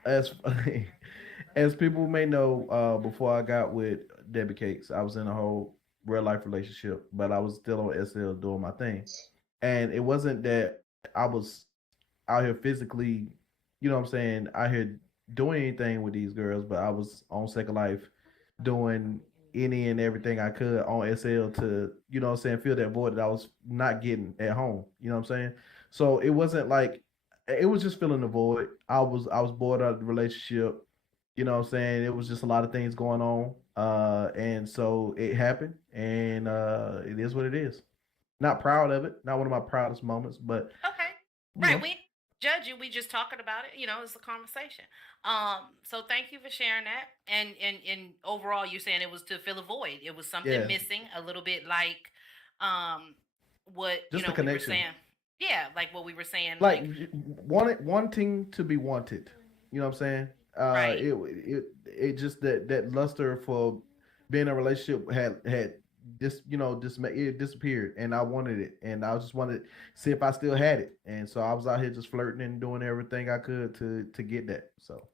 as people may know, before I got with Debbie Cakes, I was in a whole real life relationship, but I was still on SL doing my thing, and it wasn't that I was out here physically, you know what I'm saying, out here doing anything with these girls, but I was on Second Life doing any and everything I could on SL to, you know what I'm saying, fill that void that I was not getting at home. You know what I'm saying? So it wasn't like, it was just filling the void. I was bored out of the relationship. You know what I'm saying? It was just a lot of things going on. And so it happened, and it is what it is. Not proud of it. Not one of my proudest moments, but okay. Right. We judge you. We just talking about it. You know, it's a conversation. So thank you for sharing that. And overall, you're saying it was to fill a void. It was something missing, a little bit like what just you know the we were saying. Yeah, like what we were saying. Like wanting to be wanted. You know what I'm saying? Right. It just that luster for being in a relationship had it disappeared, and I wanted it, and I just wanted to see if I still had it, and so I was out here just flirting and doing everything I could to get that. So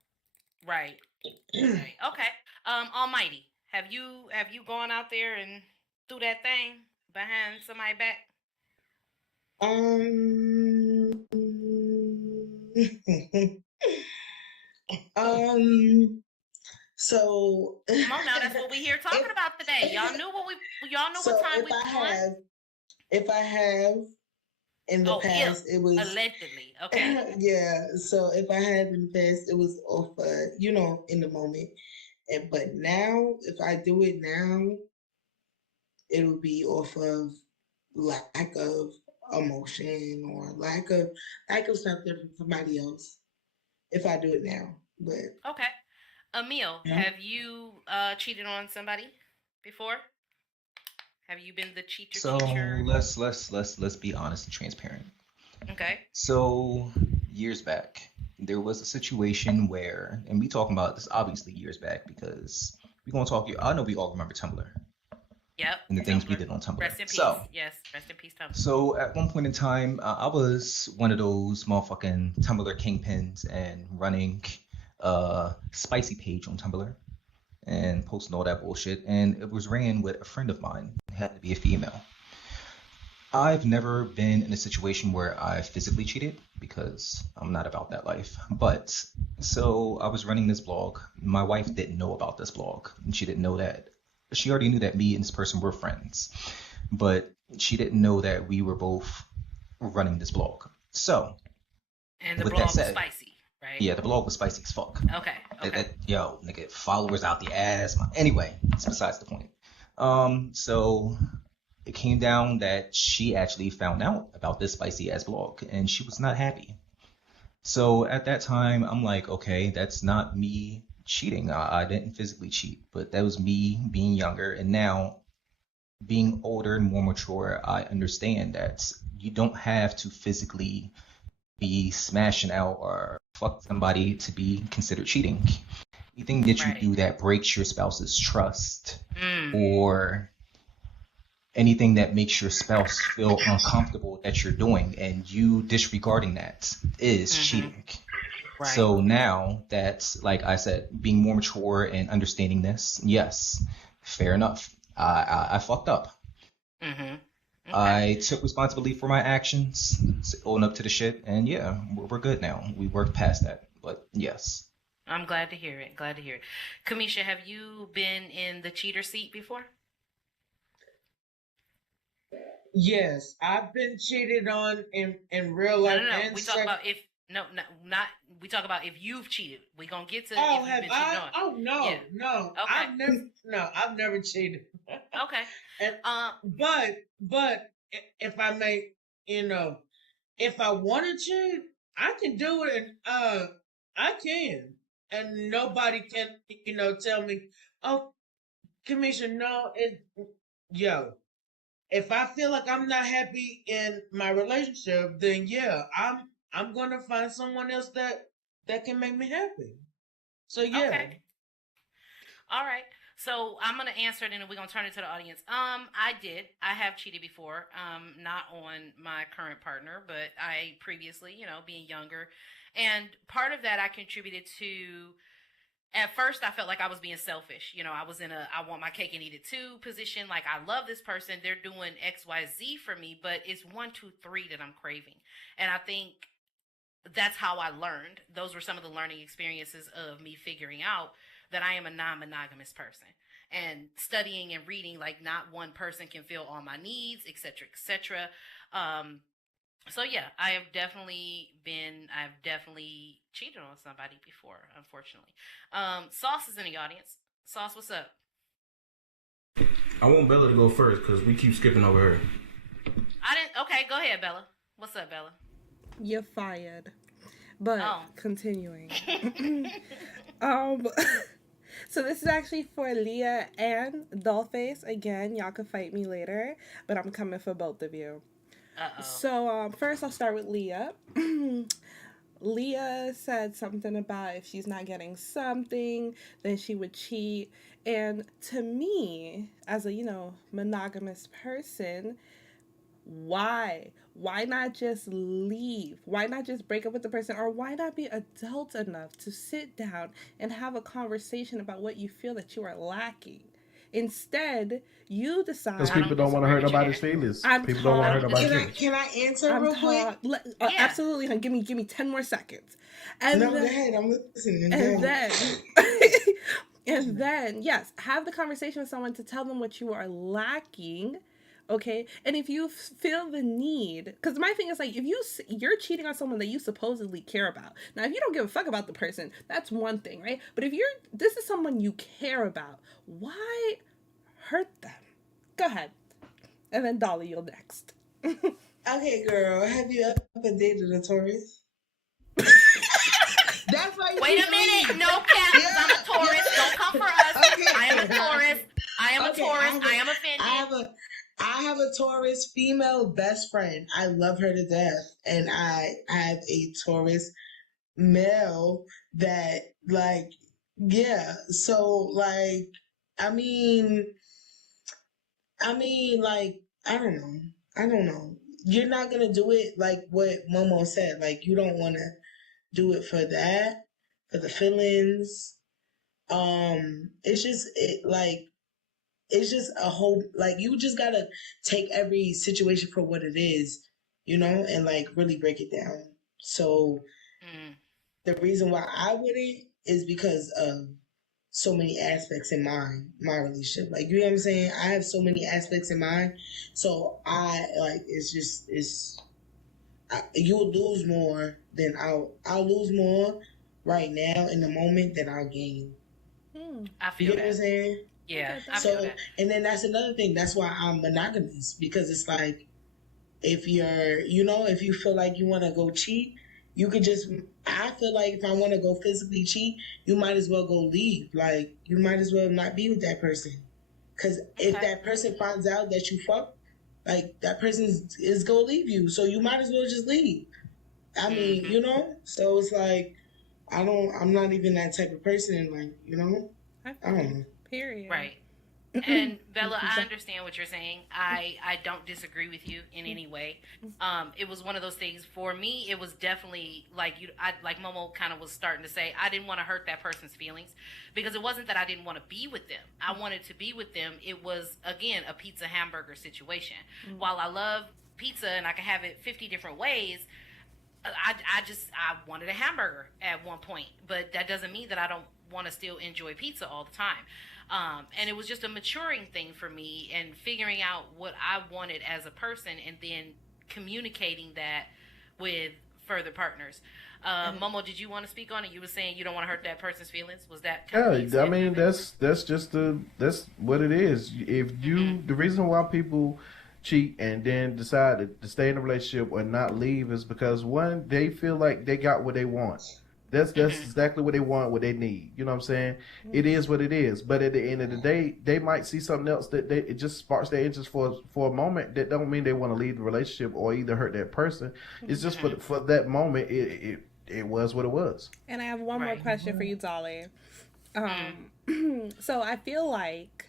right. Okay. Almighty, have you gone out there and do that thing behind somebody's back? So come on now, that's what we here talking about today. Y'all knew what time we was. If I have in the past, it was allegedly. Okay. Yeah. So if I have in the past, it was off in the moment. But now, if I do it now, it'll be off of lack of emotion or lack of something from somebody else. If I do it now. But okay. Emil, have you cheated on somebody before? Have you been the cheater? So let's be honest and transparent. Okay. So years back, there was a situation where, and we talking about this obviously years back because we're gonna talk. I know we all remember Tumblr. Yep. And the things we did on Tumblr. Rest in peace. Yes, rest in peace, Tumblr. So at one point in time, I was one of those motherfucking Tumblr kingpins and running spicy page on Tumblr and posting all that bullshit, and it was ran with a friend of mine. It had to be a female. I've never been in a situation where I physically cheated because I'm not about that life. But so I was running this blog. My wife didn't know about this blog, and she didn't know that. She already knew that me and this person were friends, but she didn't know that we were both running this blog. So and the blog was spicy. Right? Yeah, the blog was spicy as fuck. Okay. Yo, nigga, followers out the ass. Anyway, it's besides the point. So it came down that she actually found out about this spicy ass blog, and she was not happy. So at that time, I'm like, okay, that's not me cheating. I didn't physically cheat, but that was me being younger, and now being older and more mature, I understand that you don't have to physically be smashing out or fuck somebody to be considered cheating. Anything that you do that breaks your spouse's trust or anything that makes your spouse feel uncomfortable that you're doing and you disregarding that is cheating. Right. So now that's, like I said, being more mature and understanding this, yes, fair enough. I fucked up. Okay. I took responsibility for my actions, own up to the shit, and yeah, we're good now. We worked past that. But yes. I'm glad to hear it. Glad to hear it. Kamisha, have you been in the cheater seat before? Yes, I've been cheated on in real life No. and We talk about if not. We talk about if you've cheated. We gonna get to Oh, if you've have been cheated I? on. Oh no, Yeah. no. Okay. I've never cheated. Okay. And Um. but if I may, you know, if I want to cheat, I can do it, and I can, and nobody can, tell me, oh, Commissioner, no, yo. If I feel like I'm not happy in my relationship, then yeah, I'm gonna find someone else that can make me happy. So yeah. Okay. All right. So I'm gonna answer it, and then we're gonna turn it to the audience. I did. I have cheated before. Not on my current partner, but I previously, being younger, and part of that I contributed to. At first, I felt like I was being selfish. I was in a I want my cake and eat it too position. Like, I love this person. They're doing X, Y, Z for me, but it's one, two, three that I'm craving. And I think that's how I learned. Those were some of the learning experiences of me figuring out that I am a non-monogamous person. And studying and reading, like, not one person can fill all my needs, etc., etc. So yeah, I've definitely cheated on somebody before, unfortunately. Sauce is in the audience. Sauce, what's up? I want Bella to go first because we keep skipping over her. Okay, go ahead, Bella. What's up, Bella? You're fired. But continuing. So this is actually for Leah and Dollface. Again, y'all can fight me later, but I'm coming for both of you. Uh-oh. So first I'll start with Leah. Leah said something about if she's not getting something, then she would cheat. And to me, as a, monogamous person, why not just leave? Why not just break up with the person? Or why not be adult enough to sit down and have a conversation about what you feel that you are lacking? Instead, you decide. Because people don't want to hurt nobody's feelings. People don't want to hurt nobody's feelings. Can I answer real quick? Yeah. Absolutely. Give me 10 more seconds. And no, go ahead. I'm listening. And then, yes, have the conversation with someone to tell them what you are lacking. Okay, and if you feel the need, because my thing is, like, if you're cheating on someone that you supposedly care about. Now, if you don't give a fuck about the person, that's one thing, right? But if this is someone you care about, why hurt them? Go ahead, and then Dolly, you're next. Okay, girl, have you ever dated a Taurus? That's why. Wait a minute, no cap. Yeah, I'm a Taurus. Yeah. Don't come for us. Okay. I am a Taurus. I am a Taurus. I am offended. I have a Taurus female best friend. I love her to death. And I have a Taurus male that, like, yeah. So, like, I mean, like, I don't know. You're not going to do it like what Momo said. Like, you don't want to do it for that, for the feelings. It's just a whole, like, you just gotta take every situation for what it is, and like really break it down. So the reason why I wouldn't is because of so many aspects in my relationship. Like, you know what I'm saying? I have so many aspects in mine. So you'll lose more than I'll lose more right now in the moment than I'll gain. I feel you know what I'm saying? Yeah. And then that's another thing. That's why I'm monogamous, because it's like, if you feel like you want to go cheat, you could just, I feel like if I want to go physically cheat, you might as well go leave. Like, you might as well not be with that person. Because if that person finds out that you fuck, like, that person is going to leave you. So you might as well just leave. I mean, so it's like, I'm not even that type of person. Like, I don't know. Period. Right. And Bella, I understand what you're saying. I don't disagree with you in any way. It was one of those things for me. It was definitely like like Momo kind of was starting to say, I didn't want to hurt that person's feelings, because it wasn't that I didn't want to be with them. I wanted to be with them. It was, again, a pizza hamburger situation. While I love pizza and I can have it 50 different ways, I wanted a hamburger at one point, but that doesn't mean that I don't want to still enjoy pizza all the time. And it was just a maturing thing for me and figuring out what I wanted as a person and then communicating that with further partners. Momo, did you want to speak on it? You were saying you don't want to hurt that person's feelings. Was that Yeah, I mean that's what it is. If you the reason why people cheat and then decide to stay in a relationship or not leave is because one, they feel like they got what they want. That's exactly what they want, what they need. You know what I'm saying? It is what it is. But at the end of the day, they might see something else that it just sparks their interest for a moment. That don't mean they want to leave the relationship or either hurt that person. It's just for that moment. It was what it was. And I have one more question for you, Dolly. So I feel like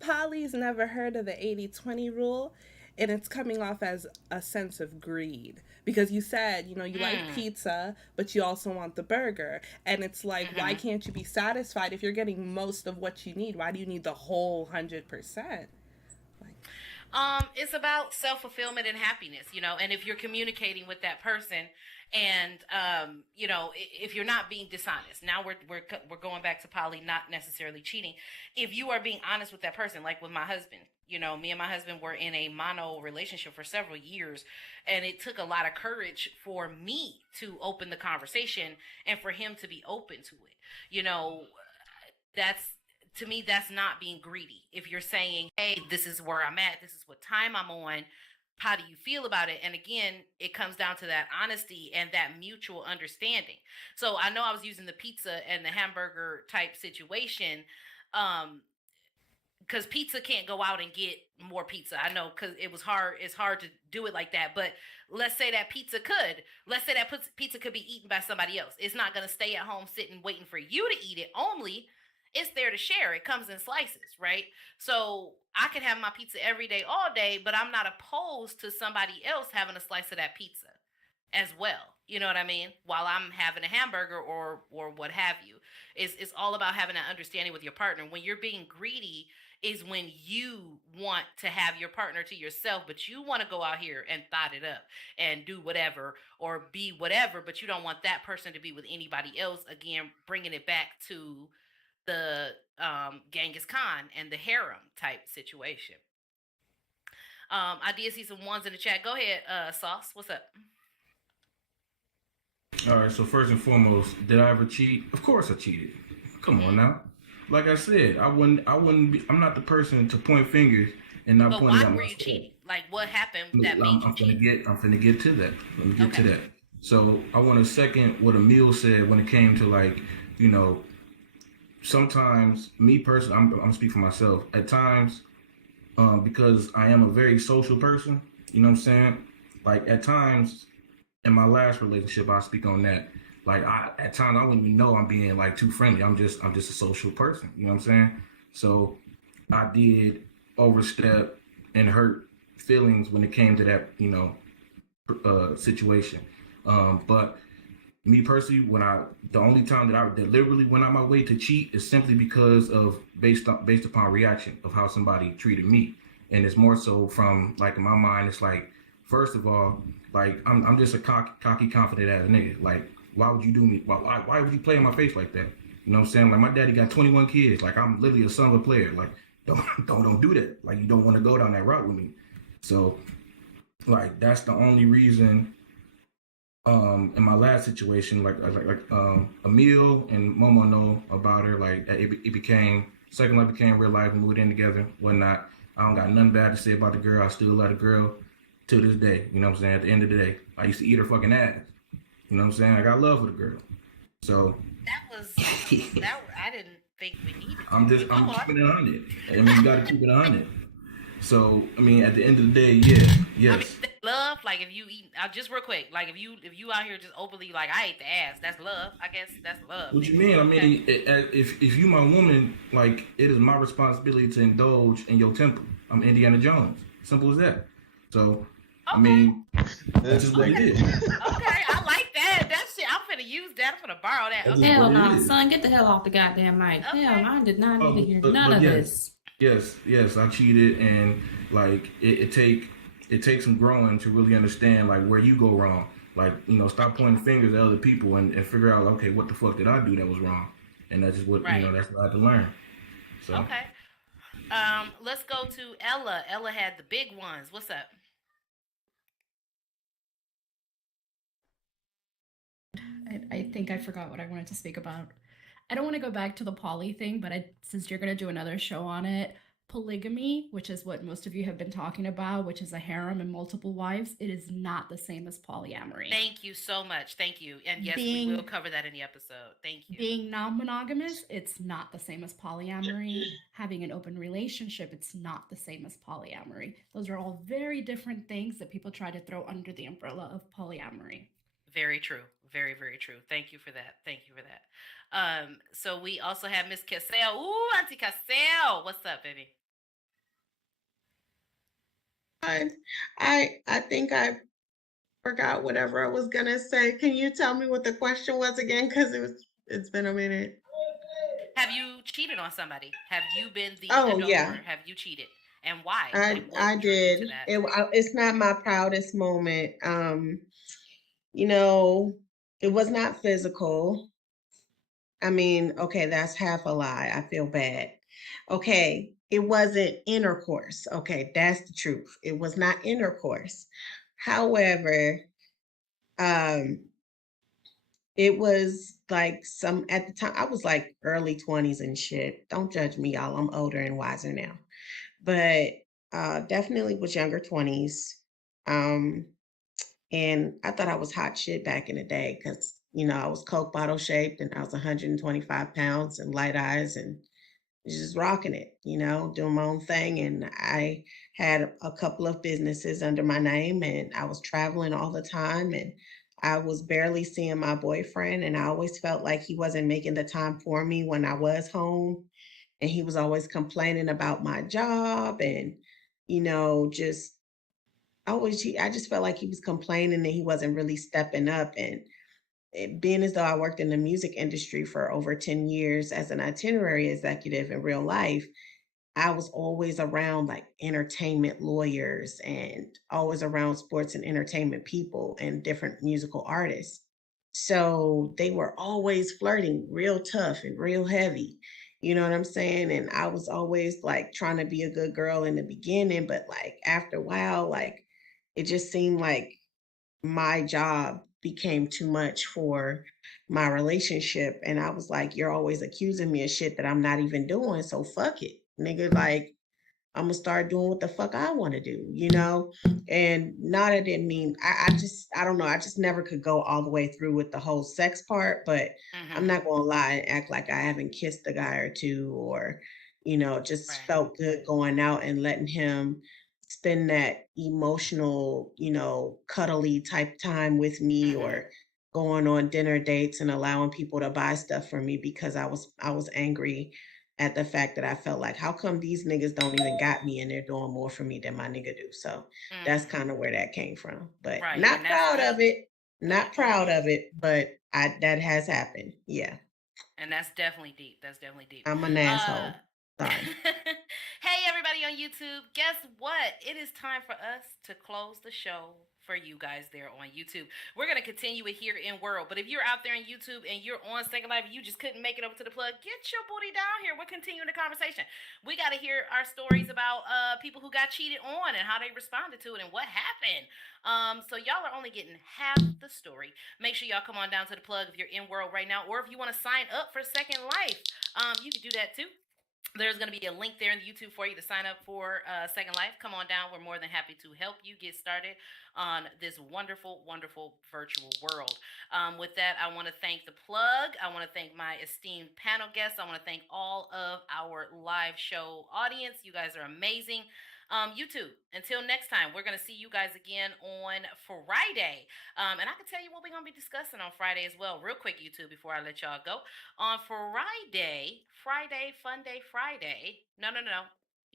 Polly's never heard of the 80-20 rule, and it's coming off as a sense of greed. Because you said, you like pizza, but you also want the burger. And it's like, why can't you be satisfied if you're getting most of what you need? Why do you need the whole 100%? It's about self-fulfillment and happiness, and if you're communicating with that person and, if you're not being dishonest, now we're going back to Polly, not necessarily cheating. If you are being honest with that person, like with my husband, me and my husband were in a mono relationship for several years, and it took a lot of courage for me to open the conversation and for him to be open to it. To me, that's not being greedy. If you're saying, hey, this is where I'm at, this is what time I'm on, how do you feel about it? And again, it comes down to that honesty and that mutual understanding. So I know I was using the pizza and the hamburger type situation, because pizza can't go out and get more pizza. I know, because it's hard to do it like that. But let's say that pizza could be eaten by somebody else. It's not going to stay at home sitting waiting for you to eat it only. It's there to share. It comes in slices, right? So I could have my pizza every day, all day, but I'm not opposed to somebody else having a slice of that pizza as well. You know what I mean? While I'm having a hamburger or what have you. It's all about having that understanding with your partner. When you're being greedy is when you want to have your partner to yourself, but you want to go out here and thot it up and do whatever or be whatever, but you don't want that person to be with anybody else. Again, bringing it back to the Genghis Khan and the harem type situation. I did see some ones in the chat. Go ahead, Sauce. What's up? All right. So first and foremost, did I ever cheat? Of course I cheated. Come on now. Like I said, I wouldn't be. I'm not the person to point fingers and not point at myself. But why were you cheating? Like what happened that made you cheat? I'm finna get to that. Let me get to that. So I want to second what Emil said when it came to sometimes me personally, I'm speaking for myself. At times, because I am a very social person, you know what I'm saying? Like at times, in my last relationship, I'll speak on that. Like at times I wouldn't even know I'm being like too friendly. I'm just a social person, you know what I'm saying? So I did overstep and hurt feelings when it came to that, situation. But me personally, the only time that I deliberately went out my way to cheat is simply because of based upon reaction of how somebody treated me, and it's more so from like in my mind. It's like, first of all, like I'm just a cocky, confident ass nigga. Like, why would you do me? Why would you play in my face like that? You know what I'm saying? Like my daddy got 21 kids. Like I'm literally a son of a player. Like don't do that. Like you don't want to go down that route with me. So like that's the only reason. In my last situation, like Emil and Momo know about her. Like it became Second Life became real life, moved in together, whatnot. I don't got nothing bad to say about the girl. I still love the girl to this day. You know what I'm saying? At the end of the day, I used to eat her fucking ass. You know what I'm saying? I got love for the girl. So that I didn't think we needed. I'm keeping it 100. I mean, you got to keep it 100. So I mean, at the end of the day, yes. I mean, love, like if you eat, just real quick, like if you out here just openly like I ate the ass, that's love. I guess that's love. What you mean? I mean, if you my woman, like it is my responsibility to indulge in your temple. I'm Indiana Jones. Simple as that. So I mean, that's just what it is. Okay, I like that. That shit, I'm finna use that. I'm finna borrow that. Okay. Hell no, son, get the hell off the goddamn mic. Okay. Hell no, I did not need to hear none of this. Yes, I cheated, and like it take it takes some growing to really understand like where you go wrong. Like, stop pointing fingers at other people and figure out, okay, what the fuck did I do that was wrong? And that's just what that's what I had to learn. So okay. Let's go to Ella. Ella had the big ones. What's up? I think I forgot what I wanted to speak about. I don't want to go back to the poly thing, but since you're going to do another show on it, polygamy, which is what most of you have been talking about, which is a harem and multiple wives, it is not the same as polyamory. Thank you so much. Thank you. And yes, we will cover that in the episode. Thank you. Being non-monogamous, it's not the same as polyamory. Having an open relationship, it's not the same as polyamory. Those are all very different things that people try to throw under the umbrella of polyamory. Very true. Very, very true. Thank you for that. Thank you for that. So we also have Miss Cassell. Ooh, Auntie Cassell. What's up, baby? I think I forgot whatever I was gonna say. Can you tell me what the question was again? Because it's been a minute. Have you cheated on somebody? Have you been the adulterer? Yeah. Have you cheated? And why? I did. It's not my proudest moment. It was not physical. I mean, okay, that's half a lie. I feel bad. Okay, it wasn't intercourse. Okay, that's the truth. It was not intercourse. However, it was like at the time, I was like early 20s and shit. Don't judge me, y'all. I'm older and wiser now. But definitely was younger 20s. And I thought I was hot shit back in the day because, I was Coke bottle shaped and I was 125 pounds and light eyes and just rocking it, doing my own thing. And I had a couple of businesses under my name and I was traveling all the time and I was barely seeing my boyfriend. And I always felt like he wasn't making the time for me when I was home. And he was always complaining about my job and, just I just felt like he was complaining that he wasn't really stepping up. And being as though I worked in the music industry for over 10 years as an itinerary executive in real life, I was always around like entertainment lawyers and always around sports and entertainment people and different musical artists. So they were always flirting real tough and real heavy. You know what I'm saying? And I was always like trying to be a good girl in the beginning, but like after a while, like it just seemed like my job became too much for my relationship. And I was like, you're always accusing me of shit that I'm not even doing. So fuck it, nigga. Like, I'm gonna start doing what the fuck I want to do, And not I didn't mean I don't know. I just never could go all the way through with the whole sex part, but I'm not gonna lie and act like I haven't kissed a guy or two or, just felt good going out and letting him spend that emotional, cuddly type time with me or going on dinner dates and allowing people to buy stuff for me because I was angry at the fact that I felt like, how come these niggas don't even got me and they're doing more for me than my nigga do? So that's kind of where that came from. But not proud of it. Not proud of it, but that has happened. Yeah. And that's definitely deep. That's definitely deep. I'm an asshole. Sorry. Hey, everybody on YouTube. Guess what? It is time for us to close the show for you guys there on YouTube. We're going to continue it here in World. But if you're out there on YouTube and you're on Second Life and you just couldn't make it over to the plug, get your booty down here. We're continuing the conversation. We got to hear our stories about people who got cheated on and how they responded to it and what happened. So y'all are only getting half the story. Make sure y'all come on down to the plug if you're in World right now, or if you want to sign up for Second Life, you can do that too. There's going to be a link there in the YouTube for you to sign up for Second Life. Come on down. We're more than happy to help you get started on this wonderful, wonderful virtual world. With that, I want to thank the plug. I want to thank my esteemed panel guests. I want to thank all of our live show audience. You guys are amazing. YouTube, until next time, we're going to see you guys again on Friday. And I can tell you what we're going to be discussing on Friday as well. Real quick, YouTube, before I let y'all go. On Friday, Fun Day Friday. No.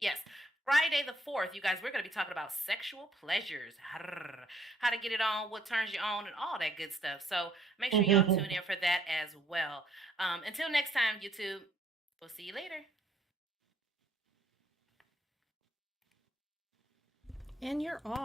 Yes. Friday the 4th, you guys, we're going to be talking about sexual pleasures. How to get it on, what turns you on, and all that good stuff. So make sure y'all tune in for that as well. Until next time, YouTube, we'll see you later. And you're off.